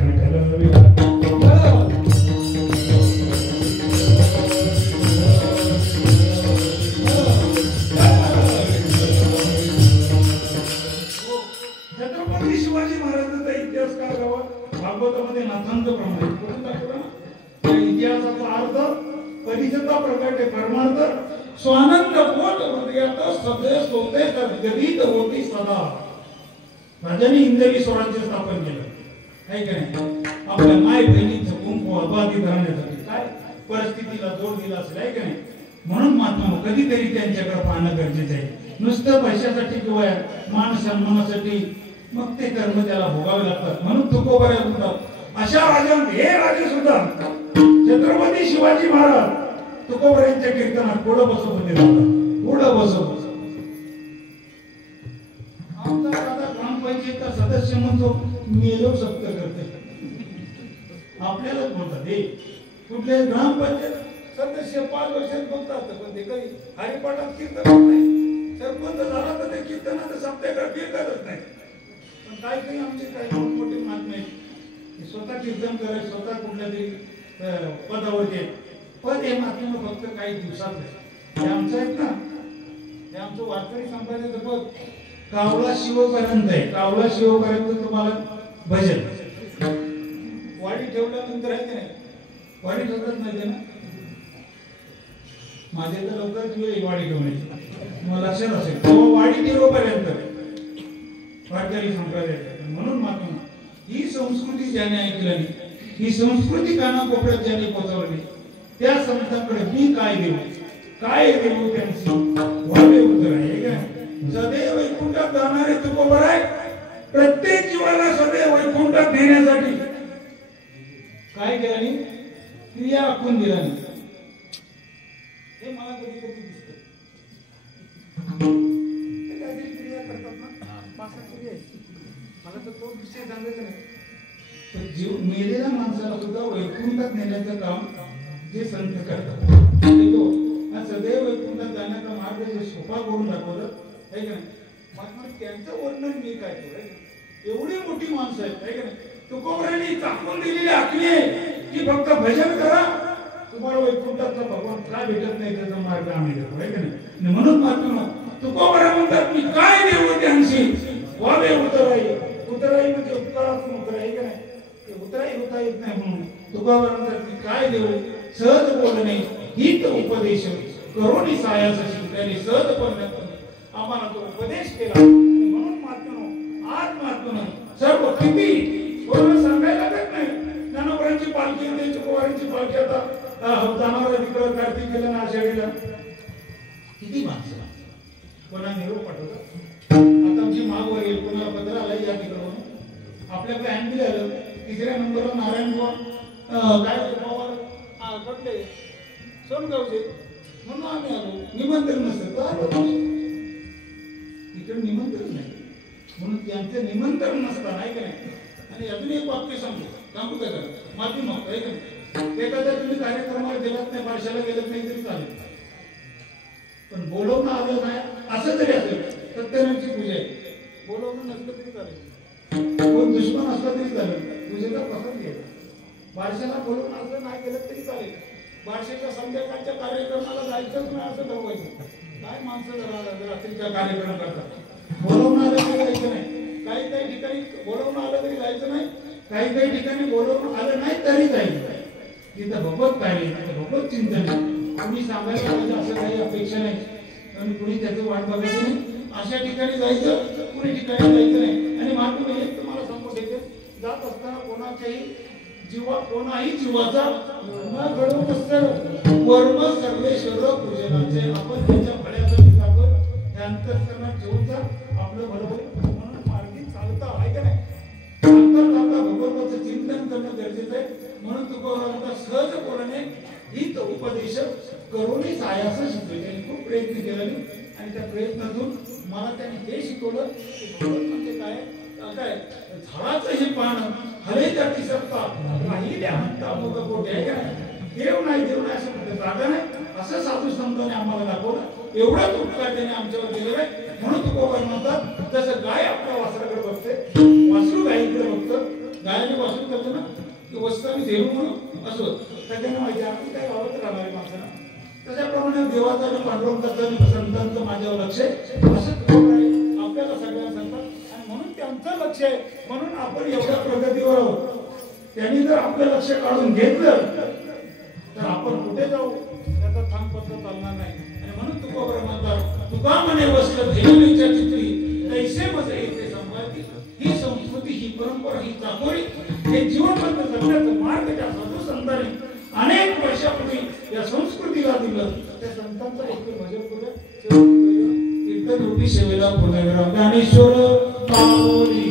छत्रपती शिवाजी महाराजांचा इतिहास काय गावा? भागवतामध्ये नाथांत प्रमाणे करून दाखवला ना. इतिहासाचा अर्थ परिसता प्रकारे परमार्थ स्वानंद होत हृदयात सदैव श्रोते सद्गदित होती सदा. राजांनी हिंदवी स्वराज्य स्थापन केलं आहे का नाही? आपल्या माय बहिणीचं कुंकू अबाधित राहण्यासाठी काय परिस्थितीला जोड दिला असेल आहे का नाही? म्हणून महात्मा कधीतरी त्यांच्याकडे पाहणं गरजेचं आहे. नुसतं पैशासाठी किंवा मान सन्मानासाठी मग ते कर्म त्याला भोगावे लागतात. म्हणून तुकोबऱ्या म्हणतात अशा राजां हे राजे सुद्धा छत्रपती शिवाजी महाराज तुकोबऱ्यांच्या कीर्तनात पुढं बसव होते, पुढं बसव. आमचा दादा ग्रामपंचायतचा सदस्य म्हणतो मेलो सप्त करते. आपल्यालाच म्हणतात हे कुठले ग्रामपंचायत सदस्य 5 वर्षात बोलतात पण ते काही हरिपाठात कीर्तन होत नाही. सरपंच झाला तर ते कीर्तनाचं सप्त्याकडे कीर्तनच नाही. पण काय काही आमचे काही मोठे महात्मे आहेत स्वतः कीर्तन करायचे, स्वतः कुठल्या तरी पदावर येत. पण हे महात्मा फक्त काही दिवसात हे आमचं आहेत ना, हे आमचं वारकरी संप्रदायाचं पद कावळा शिवपर्यंत आहे. कावळा शिवपर्यंत तुम्हाला भजन वाडी ठेवल्यानंतर आहे की नाही? वाडी ठेवत नाही ना माझे तर लवकरच वेळ वाडी ठेवण्याची मला लक्षात असेल. तो वाडी ठेवपर्यंत वारकरी संप्रदायाचा. म्हणून महात्मा ही संस्कृती ज्याने ऐकली नाही, ही संस्कृती कानाकोपऱ्यात ज्याने पोहोचवली त्या संतांकडे मी काय देऊ? काय देऊ? त्यांची व्हावे उत्तर आहे का? सदैव वैकुंठात जाणारे तुकोबराय प्रत्येक जीवाला सदैव वैकुंठात नेण्यासाठी काय केलं? क्रिया आखून दिला. हे मला कधी कधी दिसतं काहीतरी क्रिया करतात ना पासा क्रिया मला तर तो विषय सांगायचा नाही. पण जीव मेलेल्या माणसाला सुद्धा वैकुंठात नेण्याचं काम जे संत करतात सदैव वैकुंठात जाण्याचा मार्ग जे सोपा करून दाखवलं आहे का नाही? त्यांचं वर्णन मी काय केलं? एवढी मोठी माणसं आहेत आहे का नाही? तुकोबरायांनी टाकून दिलेली आखणी आहे की फक्त भजन करा तुम्हाला वैकुंठातला भगवान का भेटत नाही त्याचा मार्ग आम्ही देतो आहे का नाही? म्हणून महात्मा तुकोबरा म्हणतात मी काय देऊ त्यांची व्हावे उतराई. उतराई म्हणजे उपकारातून उतर आहे का नाही? ते उतराई होता येत नाही म्हणून तुकोबरा म्हणतात मी काय देऊ? सहज बोलणे हित उपदेश करोनी सायासाठी त्यांनी सहज बोलण्यात आम्हाला तो उपदेश केला. म्हणून महात्मा आज महात्मा सर्व किती कोणाला सांगायला लागत नाही. ज्ञानोबरांची पालखी होती, तुकोबरांची पालखी आता जाणारा तिकडं कार्तिकेला आषाढीला किती माणसं कोणा निरोप पाठवतात. आता आमची मागवर येईल कोणाला पत्र आलं या तिकडून आपल्याकडे हँडबिल आलं 3ऱ्या नंबरला नारायण काय पवार कडले सोनगावचे म्हणून आम्ही आलो. निमंत्रण नसतं तर आलो. इकडे निमंत्रण नाही म्हणून त्यांचं निमंत्रण नसतं नाही का नाही. आणि अजून एक वाक्य सांगू का माफी मागतो आहे का नाही. एखाद्या तुम्ही कार्यक्रमाला गेलात नाही बारशाला गेलत नाही तरी चालेल पण बोलवणं आलं नाही असं जरी असेल सत्यनारायणची पूजा आहे बोलवणं नसलं तरी चालेल कोण दुश्मन असला तरी चालेल पूजेला पसंत घ्यायचा. बारशाला बोलवून असं नाही गेलं तरी चालेल. बारशाच्या संध्याकाळच्या कार्यक्रमाला जायचंच नाही असं ठरवायचं. काय माणसं रात्रीचा कार्यक्रम करतात बोलवून आलं तरी जायचं नाही. काही काही ठिकाणी बोलवणं आलं तरी जायचं नाही. काही काही ठिकाणी बोलवणं आलं नाही तरी जायचं. तिथं भगवत कार्य भगवत चिंतन आम्ही सांगायला पाहिजे असं काही अपेक्षा नाही आणि कुणी त्याचं वाट बघायचं नाही. अशा ठिकाणी जायचं कुणी ठिकाणी जायचं नाही. आणि महात्मा एक तुम्हाला सांगू देते जात असताना कोणाही जीवाचा न घडवून वर्म सर्वेश्वर पूजनाचे आपण त्याच्या फळ्याचा विचार त्या अंतःकरणात ठेवून जा आपलं भलं होईल म्हणून मार्गी चालता आहे का नाही. चालता भगवंताचं चिंतन करणं गरजेचं आहे. म्हणून तुकोबारांचा सहज बोलणे हित उपदेश करूनही सायास शिकवले. त्यांनी खूप प्रयत्न केला आणि त्या प्रयत्नातून मला त्यांनी हे शिकवलं की भगवत म्हणजे काय झाडाचं हे पान हले जाती सत्ता राहिल्या हंता मोग कोठे आहे का देव नाही असं म्हणते जागा नाही असं साधू संतांनी आम्हाला दाखवलं. एवढाच उपकार त्याने आमच्यावर दिलेला आहे. म्हणून तुकोबार म्हणतात जसं गाय आपल्या वासराकडे बघते वासरू गायीकडे बघतं गायने वासरू करतो ना की वस्तानी देऊ म्हणून असं सगळ्यांना माहिती आपण काय गावात राहणारे माणसांना त्याच्याप्रमाणे देवाचा आणि पांडुरंगाचा आणि संतांचं माझ्यावर लक्ष आहे असं आपल्याला सगळ्यांना सांगतात. आणि म्हणून त्यांचं लक्ष आहे म्हणून आपण एवढ्या प्रगतीवर आहोत. त्यांनी जर आपलं लक्ष काढून घेतलं तर आपण कुठे जाऊ त्याचा थांबपत्र चालणार नाही. आणि म्हणून तुकोबार म्हणतात तुका म्हणे वस्त्र धेनुलीच्या चित्री तैसे मजे येते संभाती ही संस्कृती ही परंपरा ही चाकोरी हे जीवनबद्ध जगण्याचं मार्ग त्या साधू संतांनी अनेक वर्षापूर्वी या संस्कृतीला दिलं. त्या संतांचा एक भजन करूया कीर्तन रूपी सेवेला पुनर्विराम. ज्ञानेश्वर पावली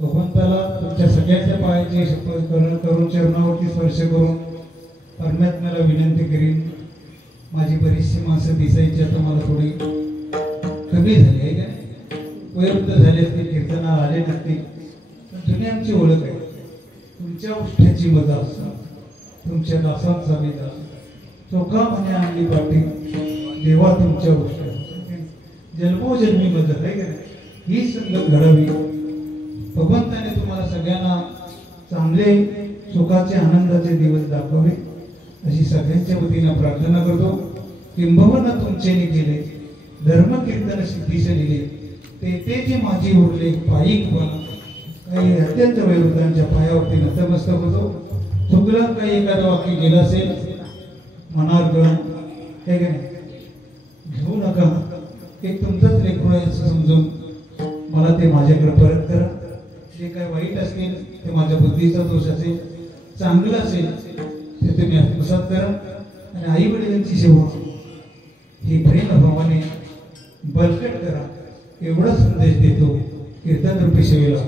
भगवंताला तुमच्या सगळ्यांच्या पायाची शपथ करून चरणावरती स्पर्श करून परमात्म्याला विनंती करीन. माझी बरीचशी माणसं दिसायची आता मला थोडी कमी झाली आहे का, वयोवृद्ध झाले असतील, कीर्तनाला आले नसतील, पण जुनी आमची ओळख आहे. तुमच्या उष्ठ्याची मजा असतात, तुमच्या दासांचा मी दास चोखा म्हणे आणली पाठी देवा तुमच्या उष्ठ्या जन्मोजन्मी मदत आहे का, ही संगत घडावी. भगवंताने तुम्हाला सगळ्यांना चांगले सुखाचे आनंदाचे दिवस दाखवावे अशी सगळ्यांच्या वतीनं प्रार्थना करतो. किंबहुना तुमचेने केले धर्म कीर्तन सिद्धीचे लिहिले ते जे माझी उरले पायिक बन काही अत्यंत वयोवृद्धांच्या पायावरती नतमस्तक होतो. चुकलं काही एखादं वाक्य गेलं असेल मनावर गण हे का नाही घेऊ नका, एक तुमचंच लेकरू आहे असं समजून मला ते माझ्याकडे परत करा. जे काही वाईट असतील ते माझ्या बुद्धीचा दोष असेल, चांगलं असेल ते तुम्ही आत्मसात करा. आणि आई वडिलांची सेवा ही प्रेमभावाने बलकट करा एवढा संदेश देतो. कीर्तन रूपी सेवेला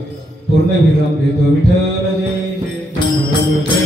पूर्ण विराम देतो. विठ्ठल जय जय.